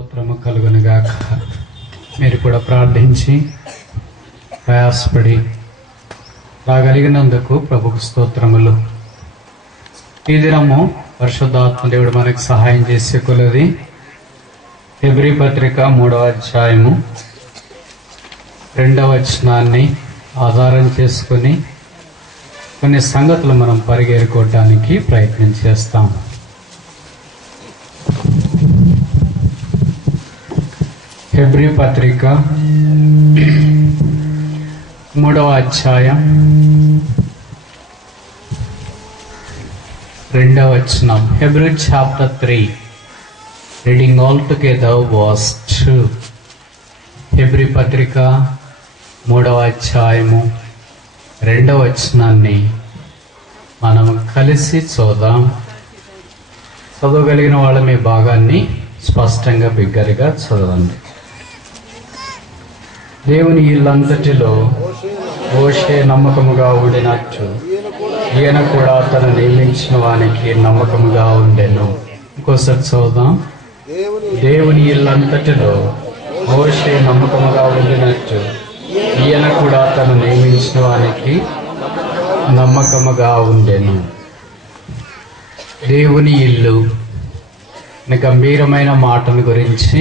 స్తోత్రము కలుగునుగాక. మీరు కూడా ప్రార్థించి ప్రయాసపడి రాగలిగినందుకు ప్రభుకు స్తోత్రములు. ఈ దినము పరిశుద్ధాత్మ దేవుడు మనకు సహాయం చేసే కొలది హెబ్రీ పత్రిక 3వ అధ్యాయము 2వ వచనాన్ని ఆధారం చేసుకుని కొన్ని సంగతులు మనం పరిగెరుకోవడానికి ప్రయత్నం చేస్తాం. హెబ్రీ పత్రిక 3వ అధ్యాయం 2వ వచనం. Hebrew chapter 3 reading all together was 2. Hebrew పత్రిక 3వ అధ్యాయము 2వ వచనాన్ని మనం కలిసి చూద్దాం. చదవగలిగిన వాళ్ళ మీ భాగాన్ని స్పష్టంగా బిగ్గరగా చదవండి. దేవుని ఇల్లంతటిలో మోషే నమ్మకముగా ఉండినట్టు ఈయన కూడా తను నియమించిన వానికి నమ్మకముగా ఉండెను. ఇంకోసారి చూద్దాం. దేవుని ఇల్లంతటిలో మోషే నమ్మకముగా ఉండినట్టు ఈయన కూడా తను నియమించిన వానికి నమ్మకముగా ఉండెను. దేవుని ఇల్లు గంభీరమైన మాటల గురించి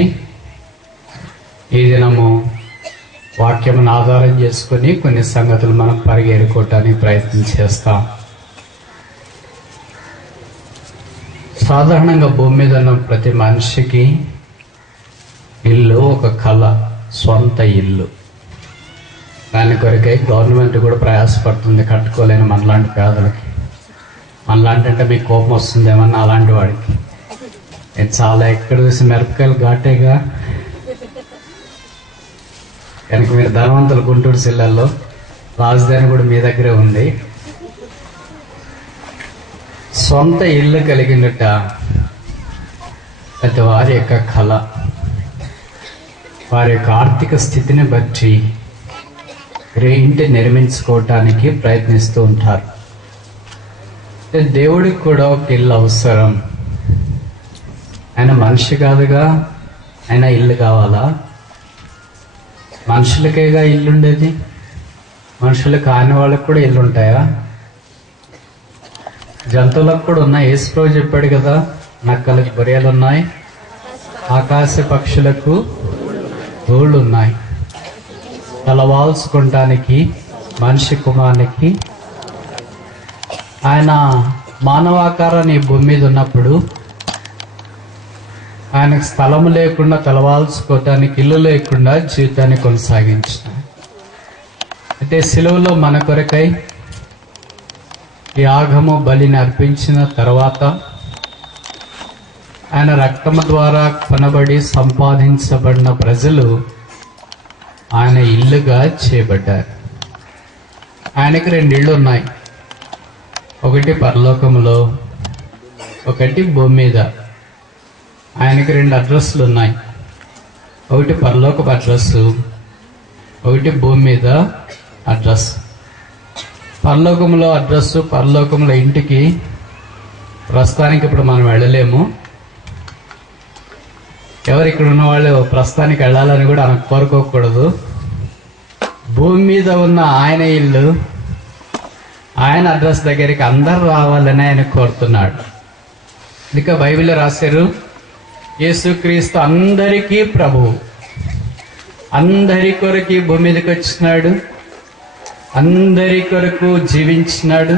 ఈ దినము వాక్యమును ఆధారం చేసుకుని కొన్ని సంగతులు మనం పరిగెరుకోవటానికి ప్రయత్నం చేస్తాం. సాధారణంగా భూమి మీద ఉన్న ప్రతి మనిషికి ఇల్లు ఒక కళ, సొంత ఇల్లు. దాని కొరకై గవర్నమెంట్ కూడా ప్రయాసపడుతుంది కట్టుకోలేని మనలాంటి పేదలకి. మనలాంటి అంటే మీకు కోపం వస్తుందేమన్నా అలాంటి వాడికి. నేను చాలా ఎక్కడ చూసి మిరపకాయలు ఘాటేగా. కనుక మీరు ధనవంతులు గుంటూరు జిల్లాలో రాజధాని కూడా మీ దగ్గరే ఉంది. సొంత ఇల్లు కలిగినట్ట అది వారి యొక్క కళ. వారి యొక్క ఆర్థిక స్థితిని బట్టి ఇంటి నిర్మించుకోవటానికి ప్రయత్నిస్తూ ఉంటారు. దేవుడికి కూడా ఒక ఇల్లు అవసరం. ఆయన మనిషి కాదుగా, ఆయన ఇల్లు కావాలా? మనుషులకేగా ఇల్లు ఉండేది. మనుషులు కాని వాళ్ళకి కూడా ఇల్లు ఉంటాయా? జంతువులకు కూడా ఉన్నాయి. యేసుప్రభు చెప్పాడు కదా, నక్కలకు బొరియలు ఉన్నాయి, ఆకాశ పక్షులకు గూళ్ళు ఉన్నాయి. తలవాల్చుకోవటానికి మనిషి కుమారునికి ఆయన మానవాకారాన్ని భూమి మీద ఉన్నప్పుడు ఆయనకు స్థలం లేకుండా తలవాల్చుకోవటానికి ఇల్లు లేకుండా జీవితాన్ని కొనసాగించిన. అయితే సిలువలో మన కొరకై యాగము బలిని అర్పించిన తర్వాత ఆయన రక్తము ద్వారా కొనబడి సంపాదించబడిన ప్రజలు ఆయన ఇల్లుగా చేయబడ్డారు. ఆయనకి 2 ఇళ్ళు ఉన్నాయి. ఒకటి పరలోకములో, ఒకటి భూమి మీద. ఆయనకి 2 అడ్రస్లు ఉన్నాయి. ఒకటి పరలోకపు అడ్రస్సు, ఒకటి భూమి మీద అడ్రస్. పరలోకంలో అడ్రస్సు, పరలోకంలో ఇంటికి ప్రస్తుతానికి ఇప్పుడు మనం వెళ్ళలేము. ఎవరు ఇక్కడ ఉన్న వాళ్ళు ప్రస్తుతానికి వెళ్ళాలని కూడా మనకు కోరుకోకూడదు. భూమి మీద ఉన్న ఆయన ఇల్లు, ఆయన అడ్రస్ దగ్గరికి అందరు రావాలని ఆయన కోరుతున్నాడు. ఇక బైబిల్లో రాశారు, యేసుక్రీస్తు అందరికీ ప్రభువు. అందరి కొరకు భూమి మీదకి వచ్చినాడు, అందరి కొరకు జీవించినాడు,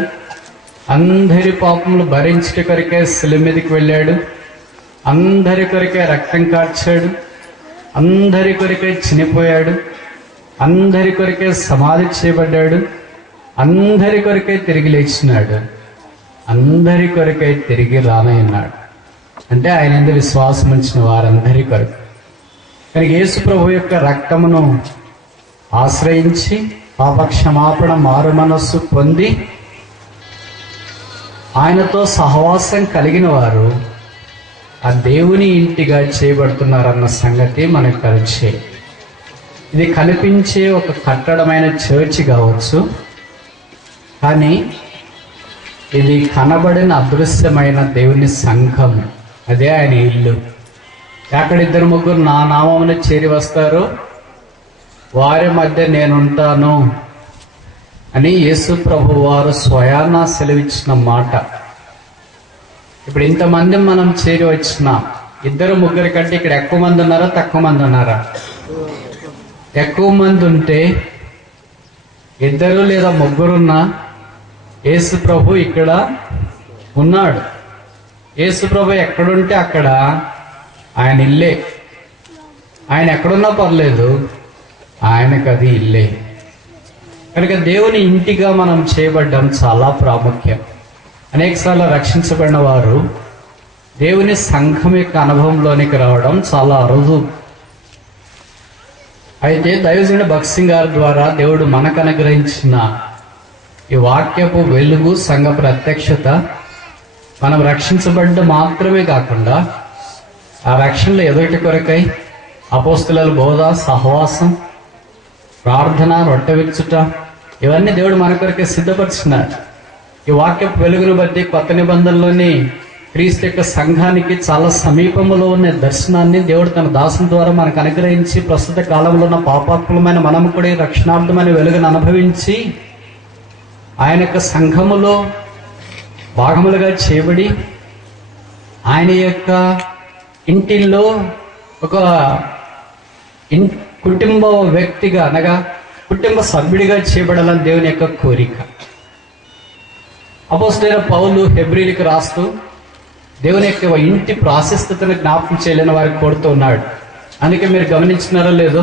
అందరి పాపములు భరించట కొరకే శిలువ మీదకి వెళ్ళాడు, అందరి కొరకే రక్తం కార్చాడు, అందరి కొరకే చనిపోయాడు, అందరి కొరకే సమాధి చేయబడ్డాడు, అందరి కొరకే తిరిగి లేచినాడు, అందరి కొరకే తిరిగి రానయ్యున్నాడు. అంటే ఆయన యందు విశ్వాసం ఉంచిన వారందరి కొరకు. కానీ యేసు ప్రభు యొక్క రక్తమును ఆశ్రయించి పాపక్షమాపణ, మారు మనస్సు పొంది ఆయనతో సహవాసం కలిగిన వారు ఆ దేవుని ఇంటిగా చేయబడుతున్నారన్న సంగతి మనకు పరిచయం. ఇది కనిపించే ఒక కట్టడమైన చర్చి కావచ్చు, కానీ ఇది కనబడిన అదృశ్యమైన దేవుని సంఘం. అదే ఆయన ఇల్లు. ఎక్కడ ఇద్దరు ముగ్గురు నా నామమున చేరి వస్తారు వారి మధ్య నేనుంటాను అని యేసు ప్రభు వారు స్వయాన సెలవిచ్చిన మాట. ఇప్పుడు ఇంతమంది మనం చేరి వచ్చినాం. ఇద్దరు ముగ్గురి కంటే ఇక్కడ ఎక్కువ మంది ఉన్నారా తక్కువ మంది ఉన్నారా? ఎక్కువ మంది ఉంటే ఇద్దరు లేదా ముగ్గురున్నా యేసు ప్రభు ఇక్కడ ఉన్నాడు. యేసు ప్రభు ఎక్కడుంటే అక్కడ ఆయన ఇల్లే. ఆయన ఎక్కడున్నా పర్లేదు, ఆయనకు అది ఇల్లే. కనుక దేవుని ఇంటిగా మనం చేయబడ్డం చాలా ప్రాముఖ్యం. అనేకసార్లు రక్షించబడిన వారు దేవుని సంఘం యొక్క అనుభవంలోనికి రావడం చాలా అరుదు. అయితే దైవజనుడు భక్త్ సింగ్ గారి ద్వారా దేవుడు మనకు అనుగ్రహించిన ఈ వాక్యపు వెలుగు, సంఘ ప్రత్యక్షత మనం రక్షించబడ్డ మాత్రమే కాకుండా ఆ రక్షణలో ఎదుటి కొరకై అపోస్తలుల బోధ, సహవాసం, ప్రార్థన, రొట్టె విరుచుట ఇవన్నీ దేవుడు మన కొరకే సిద్ధపరిచినాడు. ఈ వాక్యపు వెలుగును బట్టి కొత్త నిబంధనలోని క్రీస్తు యొక్క సంఘానికి చాలా సమీపంలో ఉన్న దర్శనాన్ని దేవుడు తన దాసుల ద్వారా మనకు అనుగ్రహించి ప్రస్తుత కాలంలో ఉన్న పాపాత్మలమైన మనము కూడా రక్షణార్థమైన వెలుగును అనుభవించి ఆయన యొక్క సంఘములో భాగములుగా చేయబడి ఆయన యొక్క ఇంటిలో ఒక కుటుంబ వ్యక్తిగా అనగా కుటుంబ సభ్యుడిగా చేయబడాలని దేవుని యొక్క కోరిక. అపోస్తలుడైన పౌలు హెబ్రీయులకు రాస్తూ దేవుని యొక్క ఇంటి ప్రాశస్త్యతను జ్ఞాపకం చేయలేని వారికి కోరుతూ ఉన్నాడు. అందుకే మీరు గమనించినారో లేదో,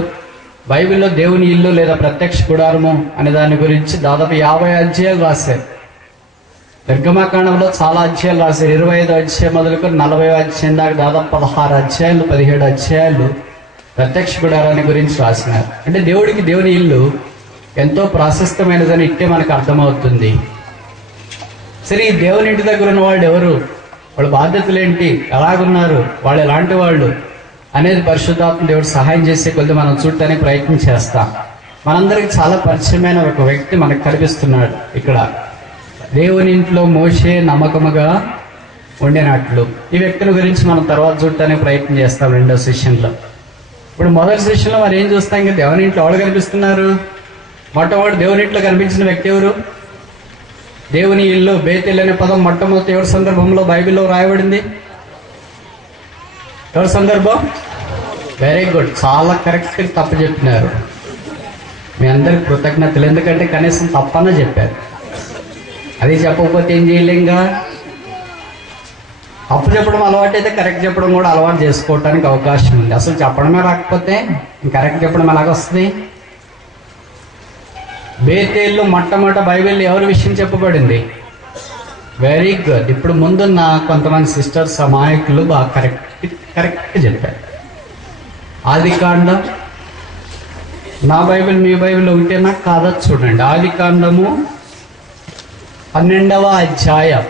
బైబిల్లో దేవుని ఇల్లు లేదా ప్రత్యక్ష గుడారము అనే దాని గురించి దాదాపు 50 అధ్యాయాలు రాశారు. నిర్గమకాండంలో చాలా అధ్యాయాలు రాశారు. 25 అధ్యాయం మొదలుకొని 40 అధ్యాయం దాకా దాదాపు 16 అధ్యాయాలు 17 అధ్యాయాలు ప్రత్యక్ష గుడారాన్ని గురించి రాసినారు. అంటే దేవుడికి దేవుని ఇల్లు ఎంతో ప్రాశస్తమైనదని ఇట్టే మనకు అర్థమవుతుంది. సరే, ఈ దేవుని ఇంటి దగ్గర ఉన్న వాళ్ళు ఎవరు, వాళ్ళ బాధ్యతలు ఏంటి, ఎలాగున్నారు, వాళ్ళు ఎలాంటి వాళ్ళు అనేది పరిశుద్ధాత్మ దేవుడు సహాయం చేసే కొద్ది మనం చూడటానికి ప్రయత్నం చేస్తాం. మనందరికి చాలా పరిచయమైన ఒక వ్యక్తి మనకు కనిపిస్తున్నాడు ఇక్కడ. దేవుని ఇంట్లో మోషే నమ్మకముగా ఉండినట్లు ఈ వ్యక్తిని గురించి మనం తర్వాత చూడటానికి ప్రయత్నం చేస్తాం రెండో సెషన్లో. ఇప్పుడు మొదటి సెషన్లో మనం ఏం చూస్తాం, ఇంకా దేవుని ఇంట్లో ఎవరు కనిపిస్తున్నారు? మొట్టమొదటి దేవుని ఇంట్లో కనిపించిన వ్యక్తి ఎవరు? దేవుని ఇల్లు, బేతేల్ అనే పదం మొట్టమొదటి ఎవరి సందర్భంలో బైబిల్లో రాయబడింది? ఎవరి సందర్భం? వెరీ గుడ్, చాలా కరెక్ట్గా తప్పు చెప్పినారు. మీ అందరికి కృతజ్ఞతలు, ఎందుకంటే కనీసం తప్పనే చెప్పారు. అది చెప్పకపోతే ఏం చేయలేంగా. తప్పు చెప్పడం అలవాటు అయితే కరెక్ట్ చెప్పడం కూడా అలవాటు చేసుకోవటానికి అవకాశం ఉంది. అసలు చెప్పడమే రాకపోతే కరెక్ట్ చెప్పడం ఎలాగొస్తుంది? బేతేల్లో మొట్టమొదట బైబిల్లో ఎవరి విషయం చెప్పబడింది? Very good. ఇప్పుడు ముందున్న కొంతమంది సిస్టర్స్ అమాయకులు బాగా కరెక్ట్ చెప్పారు. ఆదికాండం, నా బైబిల్ మీ బైబిల్ ఉంటేనా కాదా చూడండి. ఆదికాండము 12వ అధ్యాయం.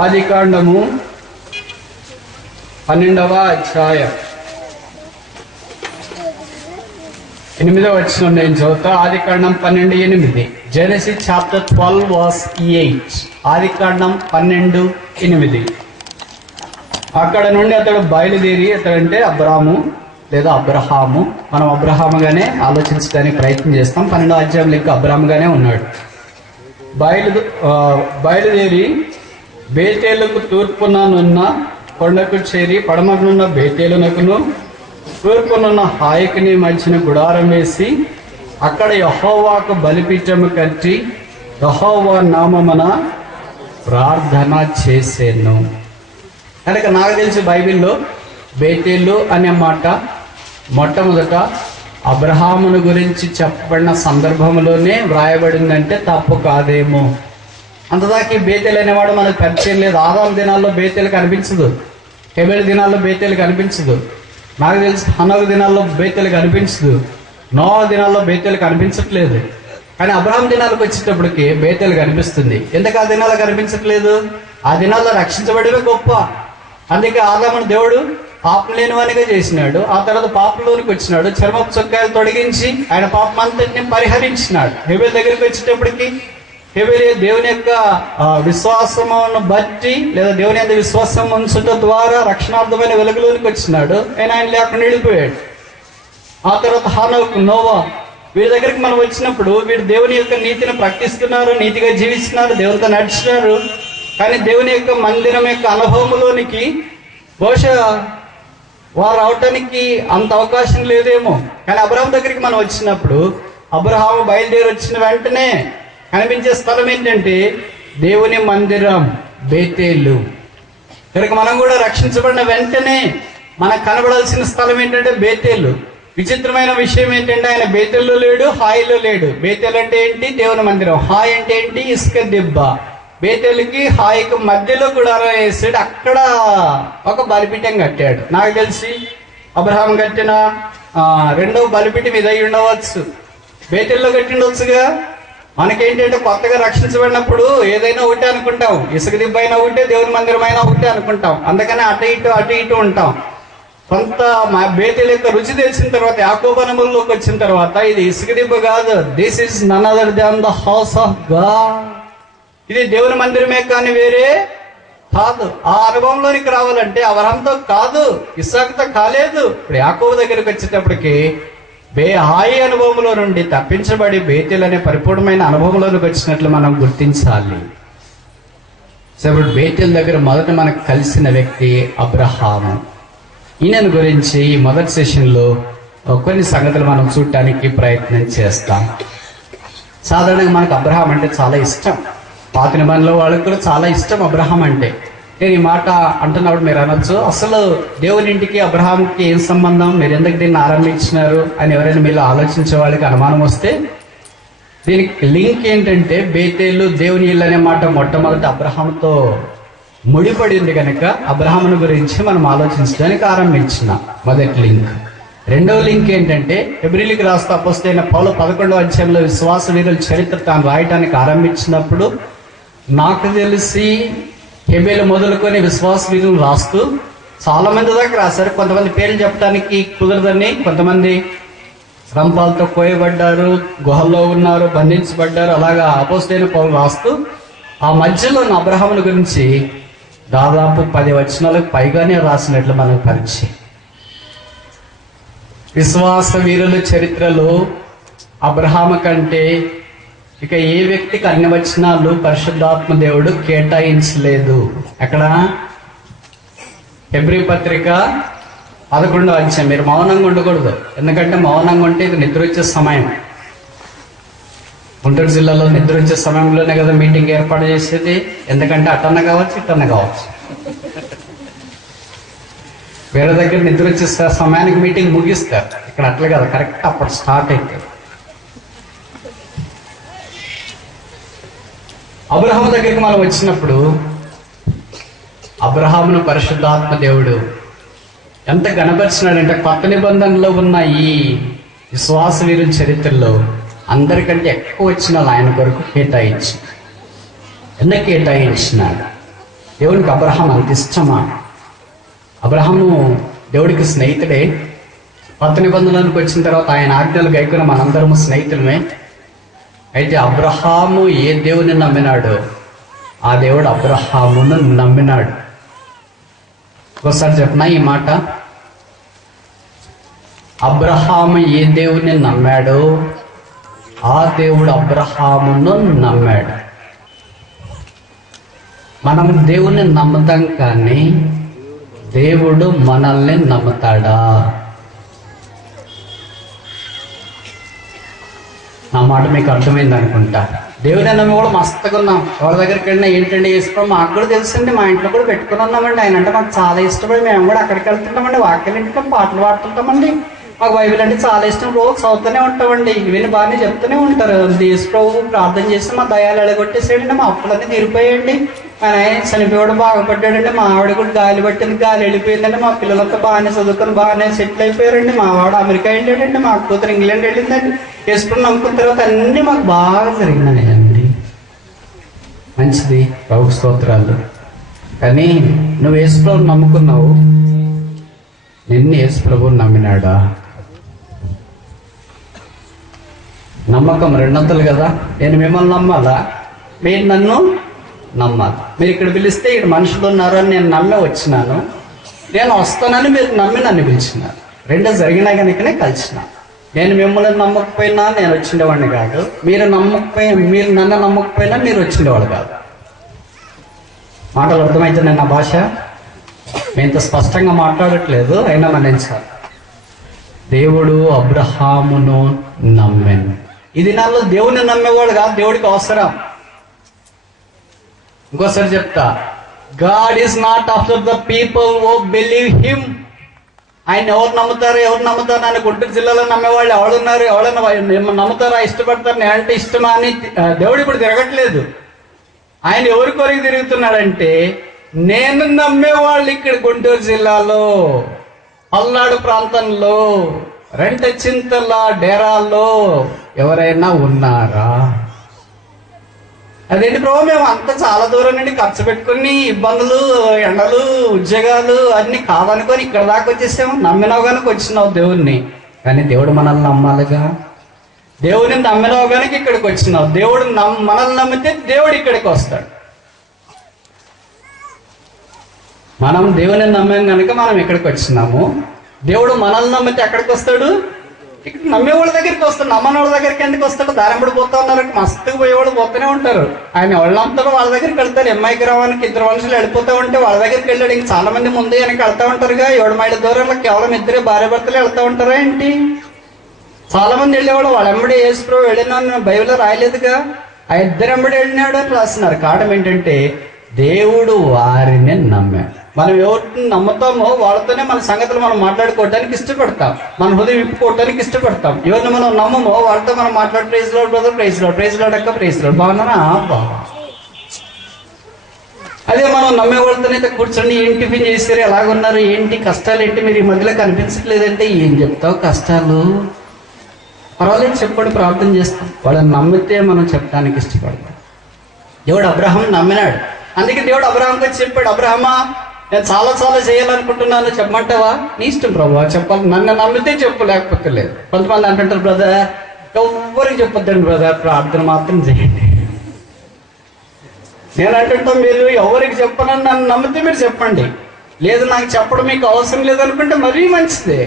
ఆదికాండము 12వ అధ్యాయం 8వ వచనం నేను చదువుతా. ఆదికాండం 12:8. Genesis chapter 12 verse 8. ఆదికాండం 12:8. అక్కడ నుండి అతడు బయలుదేరి, అతడంటే అబ్రాము లేదా అబ్రహాము, మనం అబ్రహాముగానే ఆలోచించడానికి ప్రయత్నం చేస్తాం. 12వ అధ్యాయంలో ఇంకా అబ్రాముగానే ఉన్నాడు. బయలుదేరి బేతేలుకు తూర్పుననున్న కొండకు చేరి పడమనున్న బేతేలునకును తూర్పునున్న హాయికుని మధ్యన గుడారం వేసి అక్కడ యెహోవాకు బలిపీఠము కట్టి యెహోవా నామమున ప్రార్థన చేసేను. కనుక నాకు తెలిసి బైబిల్లో బేతేలు అనే మాట మొట్టమొదట అబ్రహామును గురించి చెప్పబడిన సందర్భంలోనే వ్రాయబడిందంటే తప్పు కాదేమో. అంతదాకా బేతేలు అనేవాడు మనకు పరిచయం లేదు. ఆదాము దినాల్లో బేతేలు కనిపించదు, హెబెల్ దినాల్లో బేతేలు కనిపించదు, నాకు తెలిసి హనోకు దినాల్లో బేతేలు కనిపించదు, నోవా దినాల్లో బేతేలు కనిపించట్లేదు. కానీ అబ్రహాం దినాలకు వచ్చేటప్పటికి బేతేలు కనిపిస్తుంది. ఎందుకు ఆ దినాల్లో కనిపించట్లేదు? ఆ దినాల్లో రక్షించబడమే గొప్ప. అందుకే ఆదామును దేవుడు పాపం లేనివానిగా చేసినాడు. ఆ తర్వాత పాపంలోనికి వచ్చినాడు, చర్మపు చొక్కాయలు తొలగించి ఆయన పాపం అంతటిని పరిహరించినాడు. హెబెల్ దగ్గరికి వచ్చేటప్పటికి హేబెలు దేవుని యొక్క విశ్వాసమును బట్టి లేదా దేవుని యొక్క విశ్వాసం ఉంచడం ద్వారా రక్షణార్థమైన వెలుగులోనికి వచ్చినాడు. ఆయన లేకుండా వెళ్ళిపోయాడు. ఆ తర్వాత హానోకు, నోవా, వీరి దగ్గరికి మనం వచ్చినప్పుడు వీరు దేవుని యొక్క నీతిని ప్రకటిస్తున్నారు, నీతిగా జీవిస్తున్నారు, దేవునితో నడిచినారు. కానీ దేవుని యొక్క మందిరం యొక్క అనుభవంలోనికి బహుశా వారు రావటానికి అంత అవకాశం లేదేమో. కానీ అబ్రహాం దగ్గరికి మనం వచ్చినప్పుడు అబ్రహాము బయలుదేరి వచ్చిన వెంటనే కనిపించే స్థలం ఏంటంటే దేవుని మందిరం, బేతేలు. కనుక మనం కూడా రక్షించబడిన వెంటనే మనకు కనబడాల్సిన స్థలం ఏంటంటే బేతేలు. విచిత్రమైన విషయం ఏంటంటే ఆయన బేతెల్లో లేడు, హాయిలో లేడు. బేతెల్ అంటే ఏంటి? దేవుని మందిరం. హాయ్ అంటే ఏంటి? ఇసుక దిబ్బ. బేతెల్కి హాయికి మధ్యలో గుడారం వేసాడు. అక్కడ ఒక బలిపీఠం కట్టాడు. నాకు తెలిసి అబ్రహాం కట్టిన రెండవ బలిపీఠం ఇది అయి ఉండవచ్చు. బేతెల్లో కట్టిండొచ్చుగా. మనకేంటంటే కొత్తగా రక్షించబడినప్పుడు ఏదైనా ఒకటే అనుకుంటాం. ఇసుక దిబ్బ అయినా ఒకటే, దేవుని మందిరం అయినా ఒకటే అనుకుంటాం. అందుకని అటు ఇటు ఉంటాం. కొంత మా బేతెల్ యొక్క రుచి తెలిసిన తర్వాత, యాకోబు అనుభవంలోకి వచ్చిన తర్వాత, ఇది ఇసుక దిబ్బ కాదు, this is none other than the house of God. ఇది దేవుని మందిరమే కానీ వేరే కాదు. ఆ అనుభవంలోనికి రావాలంటే అబ్రహాంతో కాదు, ఇస్సాకుతో కాలేదు. ఇప్పుడు యాకోబు దగ్గరికి వచ్చేటప్పటికి హాయి అనుభవంలో నుండి తప్పించబడి బేతెల్ అనే పరిపూర్ణమైన అనుభవంలోనికి వచ్చినట్లు మనం గుర్తించాలి. సో ఇప్పుడు బేతెల్ దగ్గర మొదట మనకు కలిసిన వ్యక్తి అబ్రహాము. ఈయన గురించి ఈ మొదటి సెషన్లో కొన్ని సంగతులు మనం చూడటానికి ప్రయత్నం చేస్తాం. సాధారణంగా మనకు అబ్రహాం అంటే చాలా ఇష్టం. పాత నిబంధనలో వాళ్ళకి కూడా చాలా ఇష్టం అబ్రహాం అంటే. నేను ఈ మాట అంటున్నప్పుడు మీరు అనొచ్చు, అసలు దేవుని ఇంటికి అబ్రహాంకి ఏం సంబంధం, మీరు ఎందుకు దీన్ని ఆరంభించినారు అని ఎవరైనా మీరు ఆలోచించే వాళ్ళకి అనుమానం వస్తే, దీనికి లింక్ ఏంటంటే బేతేలు దేవుని ఇల్లు అనే మాట మొట్టమొదటి అబ్రహాంతో ముడిపడి ఉంది కనుక అబ్రహామును గురించి మనం ఆలోచించడానికి ఆరంభించిన మొదటి లింక్. రెండవ లింక్ ఏంటంటే హెబ్రీయులకు రాస్తూ అపోస్తలుడైన పౌలు 11వ అధ్యాయంలో విశ్వాస వీరుల చరిత్ర తాను రాయటానికి ఆరంభించినప్పుడు నాకు తెలిసి హెబేలు మొదలుకొని విశ్వాస వీరులు రాస్తూ చాలా మంది దాకా రాశారు. కొంతమంది పేర్లు చెప్పడానికి కుదరదని, కొంతమంది రంపాలతో కోయబడ్డారు, గుహల్లో ఉన్నారు, బంధించబడ్డారు. అలాగా అపోస్తలుడైన పౌలు రాస్తూ ఆ మధ్యలో ఉన్న అబ్రహాముల గురించి దాదాపు 10 వచనాలకు పైగానే రాసినట్లు మనకు పరిచయం. విశ్వాస వీరుల చరిత్రలో అబ్రహాము కంటే ఇక ఏ వ్యక్తికి అన్ని వచనాలు పరిశుద్ధాత్మ దేవుడు కేటాయించలేదు. అక్కడ హెబ్రీ పత్రిక 11వ అధ్యాయం. మీరు మౌనంగా ఉండకూడదు, ఎందుకంటే మౌనంగా ఉంటే ఇది నిద్ర వచ్చే సమయం. గుంటూరు జిల్లాలో నిద్ర వచ్చే సమయంలోనే కదా మీటింగ్ ఏర్పాటు చేసేది. ఎందుకంటే అటన్న కావచ్చు, ఇటన్న కావచ్చు. వేరే దగ్గర నిద్ర వచ్చే సమయానికి మీటింగ్ ముగిస్తారు. ఇక్కడ అట్లా కదా, కరెక్ట్ అప్పుడు స్టార్ట్ అవుతుంది. అబ్రహాము దగ్గరికి మనం వచ్చినప్పుడు అబ్రహామును పరిశుద్ధాత్మ దేవుడు ఎంత గణపరిచినాడంటే కొత్త నిబంధనలో ఉన్న ఈ విశ్వాస వీరుల చరిత్రలో అందరికంటే ఎక్కువ వచ్చిన ఆయన కొరకు కేటాయించి ఎందుకు కేటాయించినాడు? దేవునికి అబ్రహాం అంత ఇష్టమా? అబ్రహాము దేవుడికి స్నేహితుడే. కొత్త నిబంధనలకు వచ్చిన తర్వాత ఆయన ఆజ్ఞలు గైకున్న మనందరము స్నేహితులమే. అయితే అబ్రహాము ఏ దేవుని నమ్మినాడో ఆ దేవుడు అబ్రహామును నమ్మినాడు. ఒకసారి చెప్పనా ఈ మాట? అబ్రహాము ఏ దేవుని నమ్మాడో ఆ దేవుడు అబ్రహామును నమ్మాడు. మనం దేవుని నమ్ముతాం కానీ దేవుడు మనల్ని నమ్ముతాడా? నా మాట మీకు అర్థమైంది అనుకుంటా. దేవుని నమ్మి కూడా మస్తుగా ఉన్నాం. ఎవరి దగ్గరికి వెళ్ళినా ఏంటంటే ఇష్టం మాకు కూడా తెలుసండి, మా ఇంట్లో కూడా పెట్టుకుని ఉన్నామండి. ఆయన అంటే మాకు చాలా ఇష్టపడి మేము కూడా అక్కడికి వెళ్తుంటామండి, వాక్యాలు ఇంటికి పాటలు పాడుతుంటామండి. మాకు బైబిల్ అంటే చాలా ఇష్టం, రోజు చదువుతూనే ఉంటామండి. ఇవన్నీ బాగానే చెప్తూనే ఉంటారు. దేశ ప్రభు ప్రార్థన చేసి మా దయాలు ఎడగొట్టేసాడండి, మా అప్పులన్నీ తీరిపోయాయండి, మా ఆయన చనిపోయాడు బాగుపడ్డాడండి, మా ఆవిడ కూడా గాలి పట్టింది, గాలి వెళ్ళిపోయిందండి, మా పిల్లలంతా బాగానే చదువుకొని బాగానే సెటిల్ అయిపోయారండి, మా వాడు అమెరికా వెళ్ళాడండి, మా కూతురు ఇంగ్లాండ్ వెళ్ళిందండి. యేసుప్రభుని నమ్ముకున్న తర్వాత అన్నీ మాకు బాగా జరిగినాయండి. మంచిది, ప్రభు స్తోత్రాలు. కానీ నువ్వు యేసుప్రభుని నమ్ముకున్నావు, నిన్ను యేసుప్రభుని నమ్మినాడా? నమ్మకం రెండంతలు కదా. నేను మిమ్మల్ని నమ్మాలా? మీరు నన్ను నమ్మాలి. మీరు ఇక్కడ పిలిస్తే ఇక్కడ మనుషులు ఉన్నారు అని నేను నమ్మి వచ్చినాను, నేను వస్తానని మీరు నమ్మి నన్ను పిలిచినారు. రెండో జరిగినా కనుకనే కలిసిన. నేను మిమ్మల్ని నమ్మకపోయినా నేను వచ్చిండేవాడిని కాదు, మీరు నన్ను నమ్మకపోయినా మీరు వచ్చిండేవాడు కాదు. మాటలు అర్థమవుతుంది నా భాష? మేము ఇంత స్పష్టంగా మాట్లాడట్లేదు, అయినా మన్నించాలి. దేవుడు అబ్రహామును నమ్మాను. ఈ దినాల్లో దేవుని నమ్మేవాడు కాదు, దేవుడికి అవసరం. ఇంకోసారి చెప్తా, God is not after the people who believe him. ఆయన ఎవరు నమ్ముతారు అని గుంటూరు జిల్లాలో నమ్మేవాళ్ళు ఎవరున్నారు? ఎవరైనా నమ్ముతారా, ఇష్టపడతారు? నేనంటే ఇష్టమా అని దేవుడు ఇప్పుడు తిరగట్లేదు. ఆయన ఎవరి కొరకు తిరుగుతున్నాడంటే, నేను నమ్మేవాళ్ళు ఇక్కడ గుంటూరు జిల్లాలో పల్నాడు ప్రాంతంలో రెంటచింతల డేరాల్లో ఎవరైనా ఉన్నారా? అదేంటి ప్రభు, మేము అంతా చాలా దూరం నుండి ఖర్చు పెట్టుకుని ఇబ్బందులు, ఎండలు, ఉద్యోగాలు అన్ని కాదనుకొని ఇక్కడ దాకా వచ్చేసాము. నమ్మినావు కనుక వచ్చినావు దేవుణ్ణి, కానీ దేవుడు మనల్ని నమ్మాలిగా. దేవుని నమ్మినావు కనుక ఇక్కడికి వచ్చినావు. దేవుడు మనల్ని నమ్మితే దేవుడు ఇక్కడికి వస్తాడు. మనం దేవుని నమ్మాం కనుక మనం ఇక్కడికి వచ్చినాము. దేవుడు మనల్ని నమ్మితే ఎక్కడికి వస్తాడు? ఇక్కడ నమ్మేవాళ్ళ దగ్గరికి వస్తాడు. నమ్మని వాళ్ళ దగ్గరికి ఎందుకు వస్తాడు? దారంబడి పోతా ఉన్నారు, మస్తుకు పోయేవాళ్ళు పోతూనే ఉంటారు. ఆయన ఎవరు నమ్ముతారో వాళ్ళ దగ్గరికి వెళ్తారు. ఎంఐ గ్రామానికి 2 మనుషులు వెళ్ళిపోతూ ఉంటే వాళ్ళ దగ్గరికి వెళ్ళాడు. ఇంక చాలా మంది ముందు వెనక వెళ్తా ఉంటారుగా. 7 మైళ్ళ దూరంలో కేవలం 2 భార్య భర్తలు వెళ్తా ఉంటారా ఏంటి? చాలా మంది వెళ్ళేవాళ్ళు. వాళ్ళ ఎంబడి యేసు ప్రభు వెళ్ళిన బైబిల్లో రాయలేదుగా. ఆ 2 ఎంబడి వెళ్ళినాడు అని రాస్తున్నారు. కారణం ఏంటంటే దేవుడు వారిని నమ్మాడు. మనం ఎవరిని నమ్ముతామో వాళ్ళతోనే మన సంగతులు మనం మాట్లాడుకోవడానికి ఇష్టపడతాం, మన హృదయం విప్పుకోవడానికి ఇష్టపడతాం. ఎవరిని మనం నమ్మమో వాళ్ళతో మనం మాట్లాడి praise Lord brother, praise Lord అక్క, ప్రైజ్ లార్డ్ బాగున్నారా బాగా. అదే మనం నమ్మే వాళ్ళతోనైతే కూర్చొని ఏం టిఫిన్ చేశారు, ఎలాగున్నారు, ఏంటి కష్టాలు ఏంటి, మీరు ఈ మధ్యలో కనిపించట్లేదంటే ఏం చెప్తావు కష్టాలు, పర్వాలేదు చెప్పండి, ప్రార్థన చేస్తాం. వాళ్ళని నమ్మితే మనం చెప్పడానికి ఇష్టపడతాం. దేవుడు అబ్రహాం నమ్మినాడు. అందుకే దేవుడు అబ్రహాంకి చెప్పాడు, అబ్రహమా నేను చాలా చేయాలనుకుంటున్నాను, చెప్పమంటావా? నీ ఇష్టం ప్రభు, చెప్పాలి. నన్ను నమ్మితే చెప్పు, లేకపోతే లేదు. కొంతమంది అంటుంటారు, బ్రదర్ ఎవరికి చెప్పొద్దండి బ్రదర్, ప్రార్థన మాత్రం చేయండి. నేను అంటుంటాం, మీరు ఎవరికి చెప్పనని నన్ను నమ్మితే మీరు చెప్పండి, లేదు నాకు చెప్పడం మీకు అవసరం లేదనుకుంటే మరీ మంచిదే.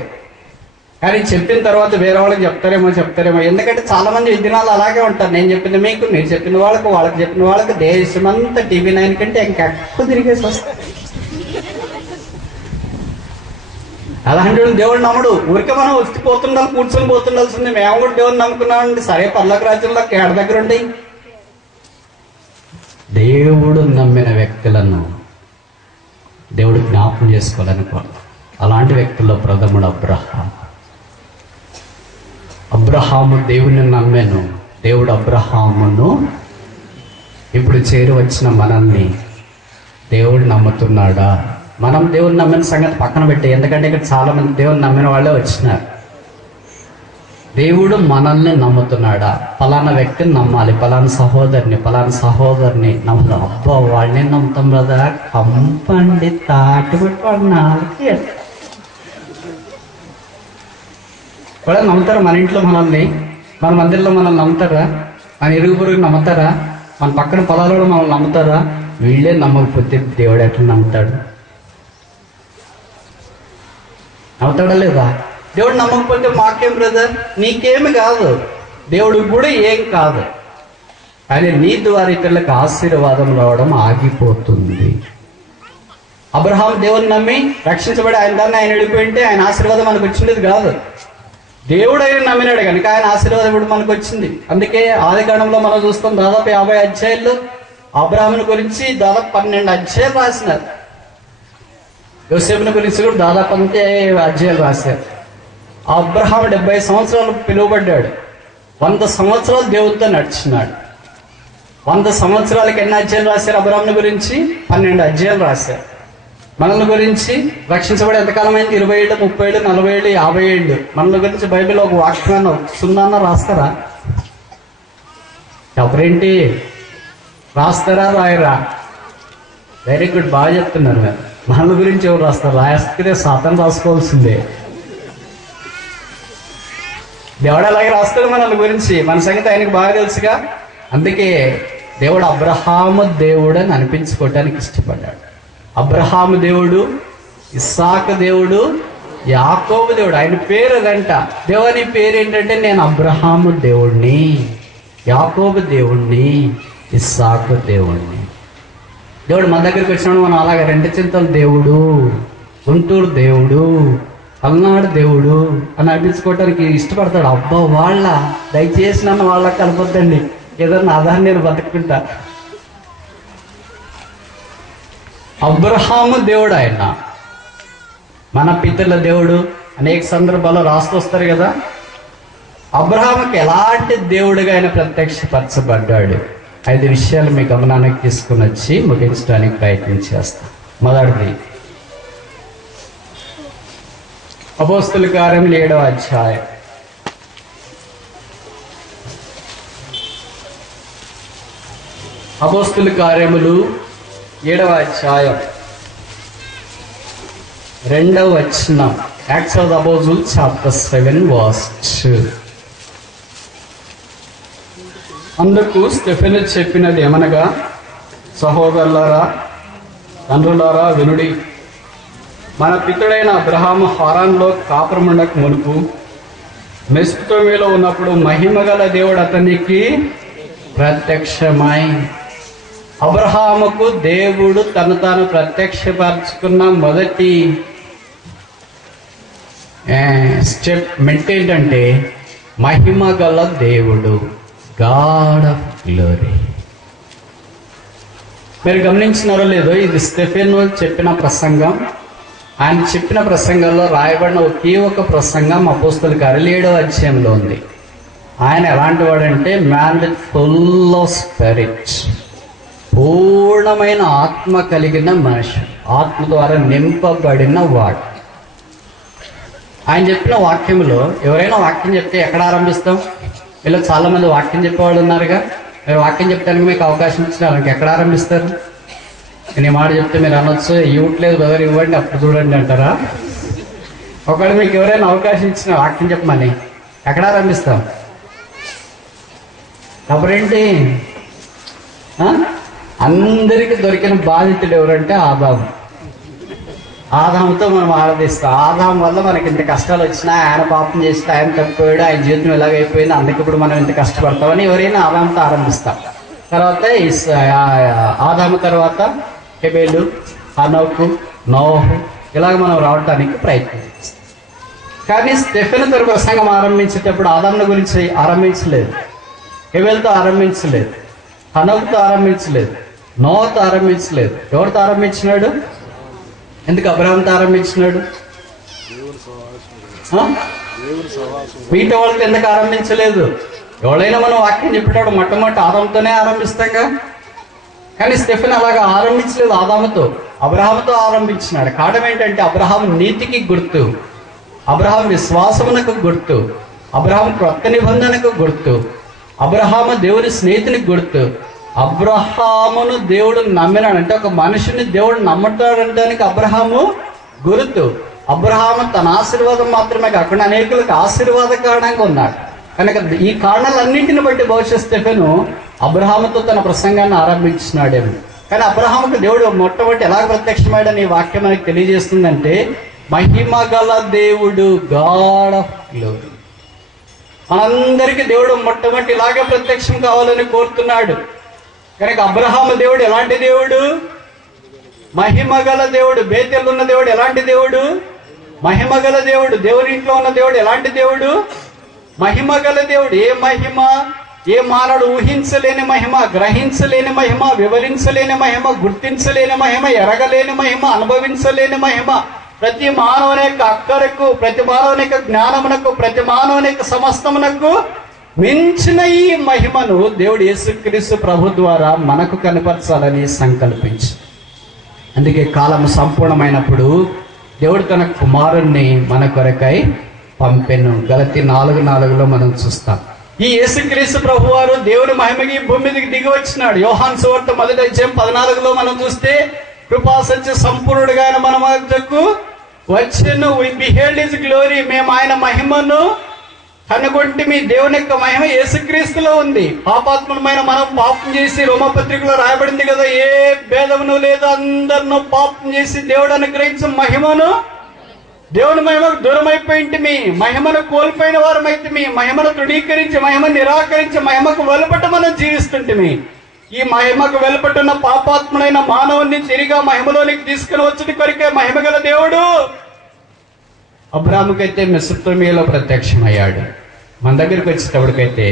కానీ చెప్పిన తర్వాత వేరే వాళ్ళకి చెప్తారేమో. ఎందుకంటే చాలా మంది విధానాలు అలాగే ఉంటారు. నేను చెప్పింది మీకు, మీరు చెప్పిన వాళ్ళకి చెప్పిన వాళ్ళకి దేశమంతా TV9 కంటే ఇంకెక్కువ తిరిగేసి వస్తారు. అలాంటి దేవుడు నమ్ముడు. ఊరికే మనం వచ్చి పోతుండాలి, కూర్చొని పోతుండాల్సింది. మేము కూడా దేవుడిని నమ్ముకున్నామండి, సరే పర్లోక రాజ్యంలో కేడ దగ్గర ఉండి. దేవుడు నమ్మిన వ్యక్తులను దేవుడు జ్ఞాపకం చేసుకోవాలనుకోవాలి. అలాంటి వ్యక్తుల్లో ప్రథముడు అబ్రహాము దేవుని నమ్మాను. దేవుడు అబ్రహామును ఇప్పుడు చేరి వచ్చిన మనల్ని దేవుడు నమ్ముతున్నాడా? మనం దేవుని నమ్మిన సంగతి పక్కన పెట్టి, ఎందుకంటే ఇక్కడ చాలా మంది దేవుని నమ్మిన వాళ్ళే వచ్చినారు. దేవుడు మనల్ని నమ్ముతున్నాడా? పలానా వ్యక్తిని నమ్మాలి, పలానా సహోదరిని నమ్ముతాం. అబ్బా వాడిని నమ్ముతాం కదా, కంపండి తాటిబట్టి వాడు 4 కూడా నమ్ముతారా? మన ఇంట్లో మనల్ని, మన మందిరంలో మనల్ని నమ్ముతారా? మన ఇరుగు పొరుగు నమ్ముతారా? మన పక్కన పొలాలలో మనల్ని నమ్ముతారా? వీళ్ళే నమ్మకపోతే దేవుడు ఎట్లా నమ్ముతాడు? నమ్ముతాడా లేదా? దేవుడు నమ్మకపోతే మాకేం బ్రదర్, నీకేమి కాదు, దేవుడికి కూడా ఏం కాదు. కానీ నీ ద్వారా ఇతరులకు ఆశీర్వాదం రావడం ఆగిపోతుంది. అబ్రహాం దేవుని నమ్మి రక్షించబడి ఆయన దాన్ని ఆయన వెళ్ళిపోయింటే ఆయన ఆశీర్వాదం మనకు వచ్చింది కాదు. దేవుడు ఆయన నమ్మినాడు కనుక ఆయన ఆశీర్వాదం ఇప్పుడు మనకు వచ్చింది. అందుకే ఆదికాండంలో మనం చూస్తాం, దాదాపు 50 అధ్యాయాలు అబ్రహాముని గురించి దాదాపు 12 అధ్యాయాలు రాసినారు. యోసేపుని గురించి కూడా దాదాపు 5 అధ్యాయాలు రాశారు. అబ్రహాము 70 సంవత్సరాలు పిలువబడ్డాడు. 100 సంవత్సరాలు దేవుడితో నడిచినాడు. 100 సంవత్సరాలకి ఎన్ని అధ్యాయాలు రాశారు? అబ్రహాముని గురించి 12 అధ్యాయాలు రాశారు. మనల్ని గురించి రక్షించబడి ఎంతకాలం అయింది? 20 ఏళ్ళు, 30 ఏళ్ళు, 40 ఏళ్ళు, 50 ఏళ్ళు. మనల్ని గురించి బైబిల్ ఒక వాక్యాన్ని 0 రాస్తారా? ఎవరేంటి రాస్తారా, రాయరా? వెరీ గుడ్, బాగా చెప్తున్నారు మీరు. మనల్ని గురించి ఎవరు రాస్తారు? రాస్తే సాతాను రాసుకోవాల్సిందే. దేవుడు అలాగే రాస్తాడు మనల్ని గురించి. మన సంగతి ఆయనకు బాగా తెలుసుగా. అందుకే దేవుడు అబ్రహాము దేవుడు అని అనిపించుకోవటానికి ఇష్టపడ్డాడు. అబ్రహాము దేవుడు, ఇస్సాకు దేవుడు, యాకోబు దేవుడు. ఆయన పేరు అదంట. దేవుని పేరు ఏంటంటే నేను అబ్రహాము దేవుణ్ణి, యాకోబు దేవుణ్ణి, ఇస్సాకు దేవుణ్ణి. దేవుడు మన దగ్గరికి వచ్చినప్పుడు మనం అలాగే రెండు చింతల దేవుడు, గుంటూరు దేవుడు, పల్నాడు దేవుడు అని అనిపించుకోవటానికి ఇష్టపడతాడు. అబ్బా వాళ్ళ దయచేసి నన్ను వాళ్ళకి కలపొద్దండి, ఏదన్నా ఆధారం నేను బతుకుంటా. అబ్రహాము దేవుడు ఆయన, మన పితరుల దేవుడు. అనేక సందర్భాల్లో రాస్తొస్తారు కదా. అబ్రహాముకి ఎలాంటి దేవుడిగా ఆయన ప్రత్యక్షపరచబడ్డాడు. 5 విషయాలు మీ గమనానికి తీసుకుని వచ్చి ముగించడానికి ప్రయత్నం చేస్తాం. మొదటిది అపోస్తలుల కార్యములు 7వ అధ్యాయం. అపోస్తలుల కార్యములు 7వ అధ్యాయం 2వ వచనం. Acts of the apostles chapter 7 verse 2. అందుకు స్టెఫెను చెప్పినది ఏమనగా, సహోదరులారా, తండ్రులారా వినుడి. మన పితడైన అబ్రహాము హారాన్లో కాపురముండక మునుపు మెస్పొతోమియాలో ఉన్నప్పుడు మహిమగల దేవుడు అతనికి ప్రత్యక్షమై. అబ్రహాముకు దేవుడు తను తాను ప్రత్యక్షపరచుకున్న మొదటి స్టెప్ ఏంటంటే మహిమగల దేవుడు, గాడ్ ఆఫ్ గ్లోరీ. మీరు గమనించినారో లేదో, ఇది స్టెఫెను చెప్పిన ప్రసంగం. ఆయన చెప్పిన ప్రసంగంలో రాయబడిన ఒకే ఒక ప్రసంగం అపోస్తలుల కార్యాలు 7వ అధ్యాయంలో ఉంది. ఆయన ఎలాంటి వాడంటే man with full of spirit, పూర్ణమైన ఆత్మ కలిగిన మనిషి, ఆత్మ ద్వారా నింపబడిన వాడు. ఆయన చెప్పిన వాక్యంలో ఎవరైనా వాక్యం చెప్తే ఎక్కడ ఆరంభిస్తాం? ఇలా చాలా మంది వాక్యం చెప్పేవాళ్ళు ఉన్నారుగా. మీరు వాక్యం చెప్పడానికి మీకు అవకాశం ఇచ్చినారు, ఎక్కడ ఆరంభిస్తారు? నేను ఈ మాట చెప్తే మీరు అనొచ్చు, ఇవ్వట్లేదు బ్రదర్, ఇవ్వండి అప్పుడు చూడండి అంటారా? ఒకవేళ మీకు ఎవరైనా అవకాశం ఇచ్చిన వాక్యం చెప్పమని ఎక్కడ ఆరంభిస్తాం? అప్పుడేంటి, అందరికీ దొరికిన బాధితుడు ఎవరంటే ఆదాము. ఆదాముతో మనం ఆరాధిస్తాం. ఆదాము వల్ల మనకి ఇంత కష్టాలు వచ్చినా, ఆయన పాపం చేస్తే ఆయన తప్పిపోయాడు, ఆయన జీవితం ఎలాగైపోయింది, అందుకే ఇప్పుడు మనం ఇంత కష్టపడతామని ఎవరైనా ఆదాముతో ఆరంభిస్తాం. తర్వాత ఆదాము తర్వాత హెబెలు, హనోకు, నోహు, ఇలాగ మనం రావడానికి ప్రయత్నం చేస్తాం. కానీ స్టెఫెను తన ప్రసంగం ఆరంభించేటప్పుడు ఆదాముల గురించి ఆరంభించలేదు, హెబెలుతో ఆరంభించలేదు, హనోకుతో ఆరంభించలేదు, నోహుతో ఆరంభించలేదు. ఎవరితో ఆరంభించినాడు? ఎందుకు అబ్రహాంతో ఆరంభించినాడు? మిగతా వాళ్ళతో ఎందుకు ఆరంభించలేదు? ఎవరైనా మనం వాక్యం చెప్పేటప్పుడు మొట్టమొదటి ఆదాముతోనే ఆరంభిస్తాంగా. కానీ స్టెఫెను అలాగా ఆరంభించలేదు, ఆదాముతో, అబ్రహాముతో ఆరంభించినాడు. కారణం ఏంటంటే అబ్రహాము నీతికి గుర్తు, అబ్రహాము విశ్వాసమునకు గుర్తు, అబ్రహాము క్రొత్త నిబంధనకు గుర్తు, అబ్రహాము దేవుని స్నేహితునికి గుర్తు. అబ్రహామును దేవుడు నమ్మినాడు అంటే, ఒక మనిషిని దేవుడు నమ్మటాడడానికి అబ్రహాము గుర్తు. అబ్రహాము తన ఆశీర్వాదం మాత్రమే కాకుండా అనేకులకు ఆశీర్వాద కారణంగా ఉన్నాడు. కనుక ఈ కారణాలన్నింటిని బట్టి బహుశా స్టెఫెను అబ్రహాముతో తన ప్రసంగాన్ని ఆరంభించినాడేమో. కానీ అబ్రహాముకు దేవుడు మొట్టమొదటి ఎలా ప్రత్యక్షమాడని ఈ వాక్యం మనకి తెలియజేస్తుందంటే, మహిమ గల దేవుడు, గాడ్ ఆఫ్ గ్లోరీ. మనందరికీ దేవుడు మొట్టమొదటి ఇలాగే ప్రత్యక్షం కావాలని కోరుతున్నాడు. కనుక అబ్రహాము దేవుడు ఎలాంటి దేవుడు? మహిమగల దేవుడు. బేతేలు ఉన్న దేవుడు ఎలాంటి దేవుడు? మహిమగల దేవుడు. దేవుని ఇంట్లో ఉన్న దేవుడు ఎలాంటి దేవుడు? మహిమగల దేవుడు. ఏ మహిమ? ఏ మానవుడు ఊహించలేని మహిమ, గ్రహించలేని మహిమ, వివరించలేని మహిమ, గుర్తించలేని మహిమ, ఎరగలేని మహిమ, అనుభవించలేని మహిమ. ప్రతి మానవుని యొక్క అక్కరకు, ప్రతి మానవుని యొక్క జ్ఞానమునకు, ప్రతి మానవుని యొక్క సమస్తమునకు మించిన ఈ మహిమను దేవుడు యేసుక్రీస్తు ప్రభు ద్వారా మనకు కనపరచాలని సంకల్పించి, అందుకే కాలం సంపూర్ణమైనప్పుడు దేవుడు తన కుమారుణ్ణి మన కొరకై పంపెను. గలతీ 4:4 మనం చూస్తాం. ఈ యేసుక్రీస్తు ప్రభు వారు దేవుని మహిమకి భూమి మీదకి దిగి వచ్చినాడు. యోహాను సువార్త 1:14 మనం చూస్తే, కృపా సత్య సంపూర్ణుడుగా ఆయన మన మధ్యకు వచ్చెను. వి బిహేల్డ్ హిస్ గ్లోరీ. మేము ఆయన మహిమను కనుగొంటే మీ దేవుని యొక్క మహిమ యేసుక్రీస్తులో ఉంది. పాపాత్మమైన మనం పాపం చేసి రోమపత్రికలో రాయబడింది కదా, ఏ భేదమును లేదు, అందరినూ పాపం చేసి దేవుడు అనుగ్రహించిన మహిమను, దేవుని మహిమకు దూరం అయిపోయింటిమి, మహిమను కోల్పోయిన వారమైతే మహిమను తృణీకరించి, మహిమను నిరాకరించి, మహిమకు వెలుపట మనం జీవిస్తుంటిమి. ఈ మహిమకు వెలుపటున్న పాపాత్ముడైన మానవుని తిరిగా మహిమలోనికి తీసుకుని వచ్చి కొరికే మహిమ గల దేవుడు అబ్రాహాముకైతే మెసొపొతామియాలో ప్రత్యక్షమయ్యాడు. మన దగ్గరికి వచ్చేటప్పటికైతే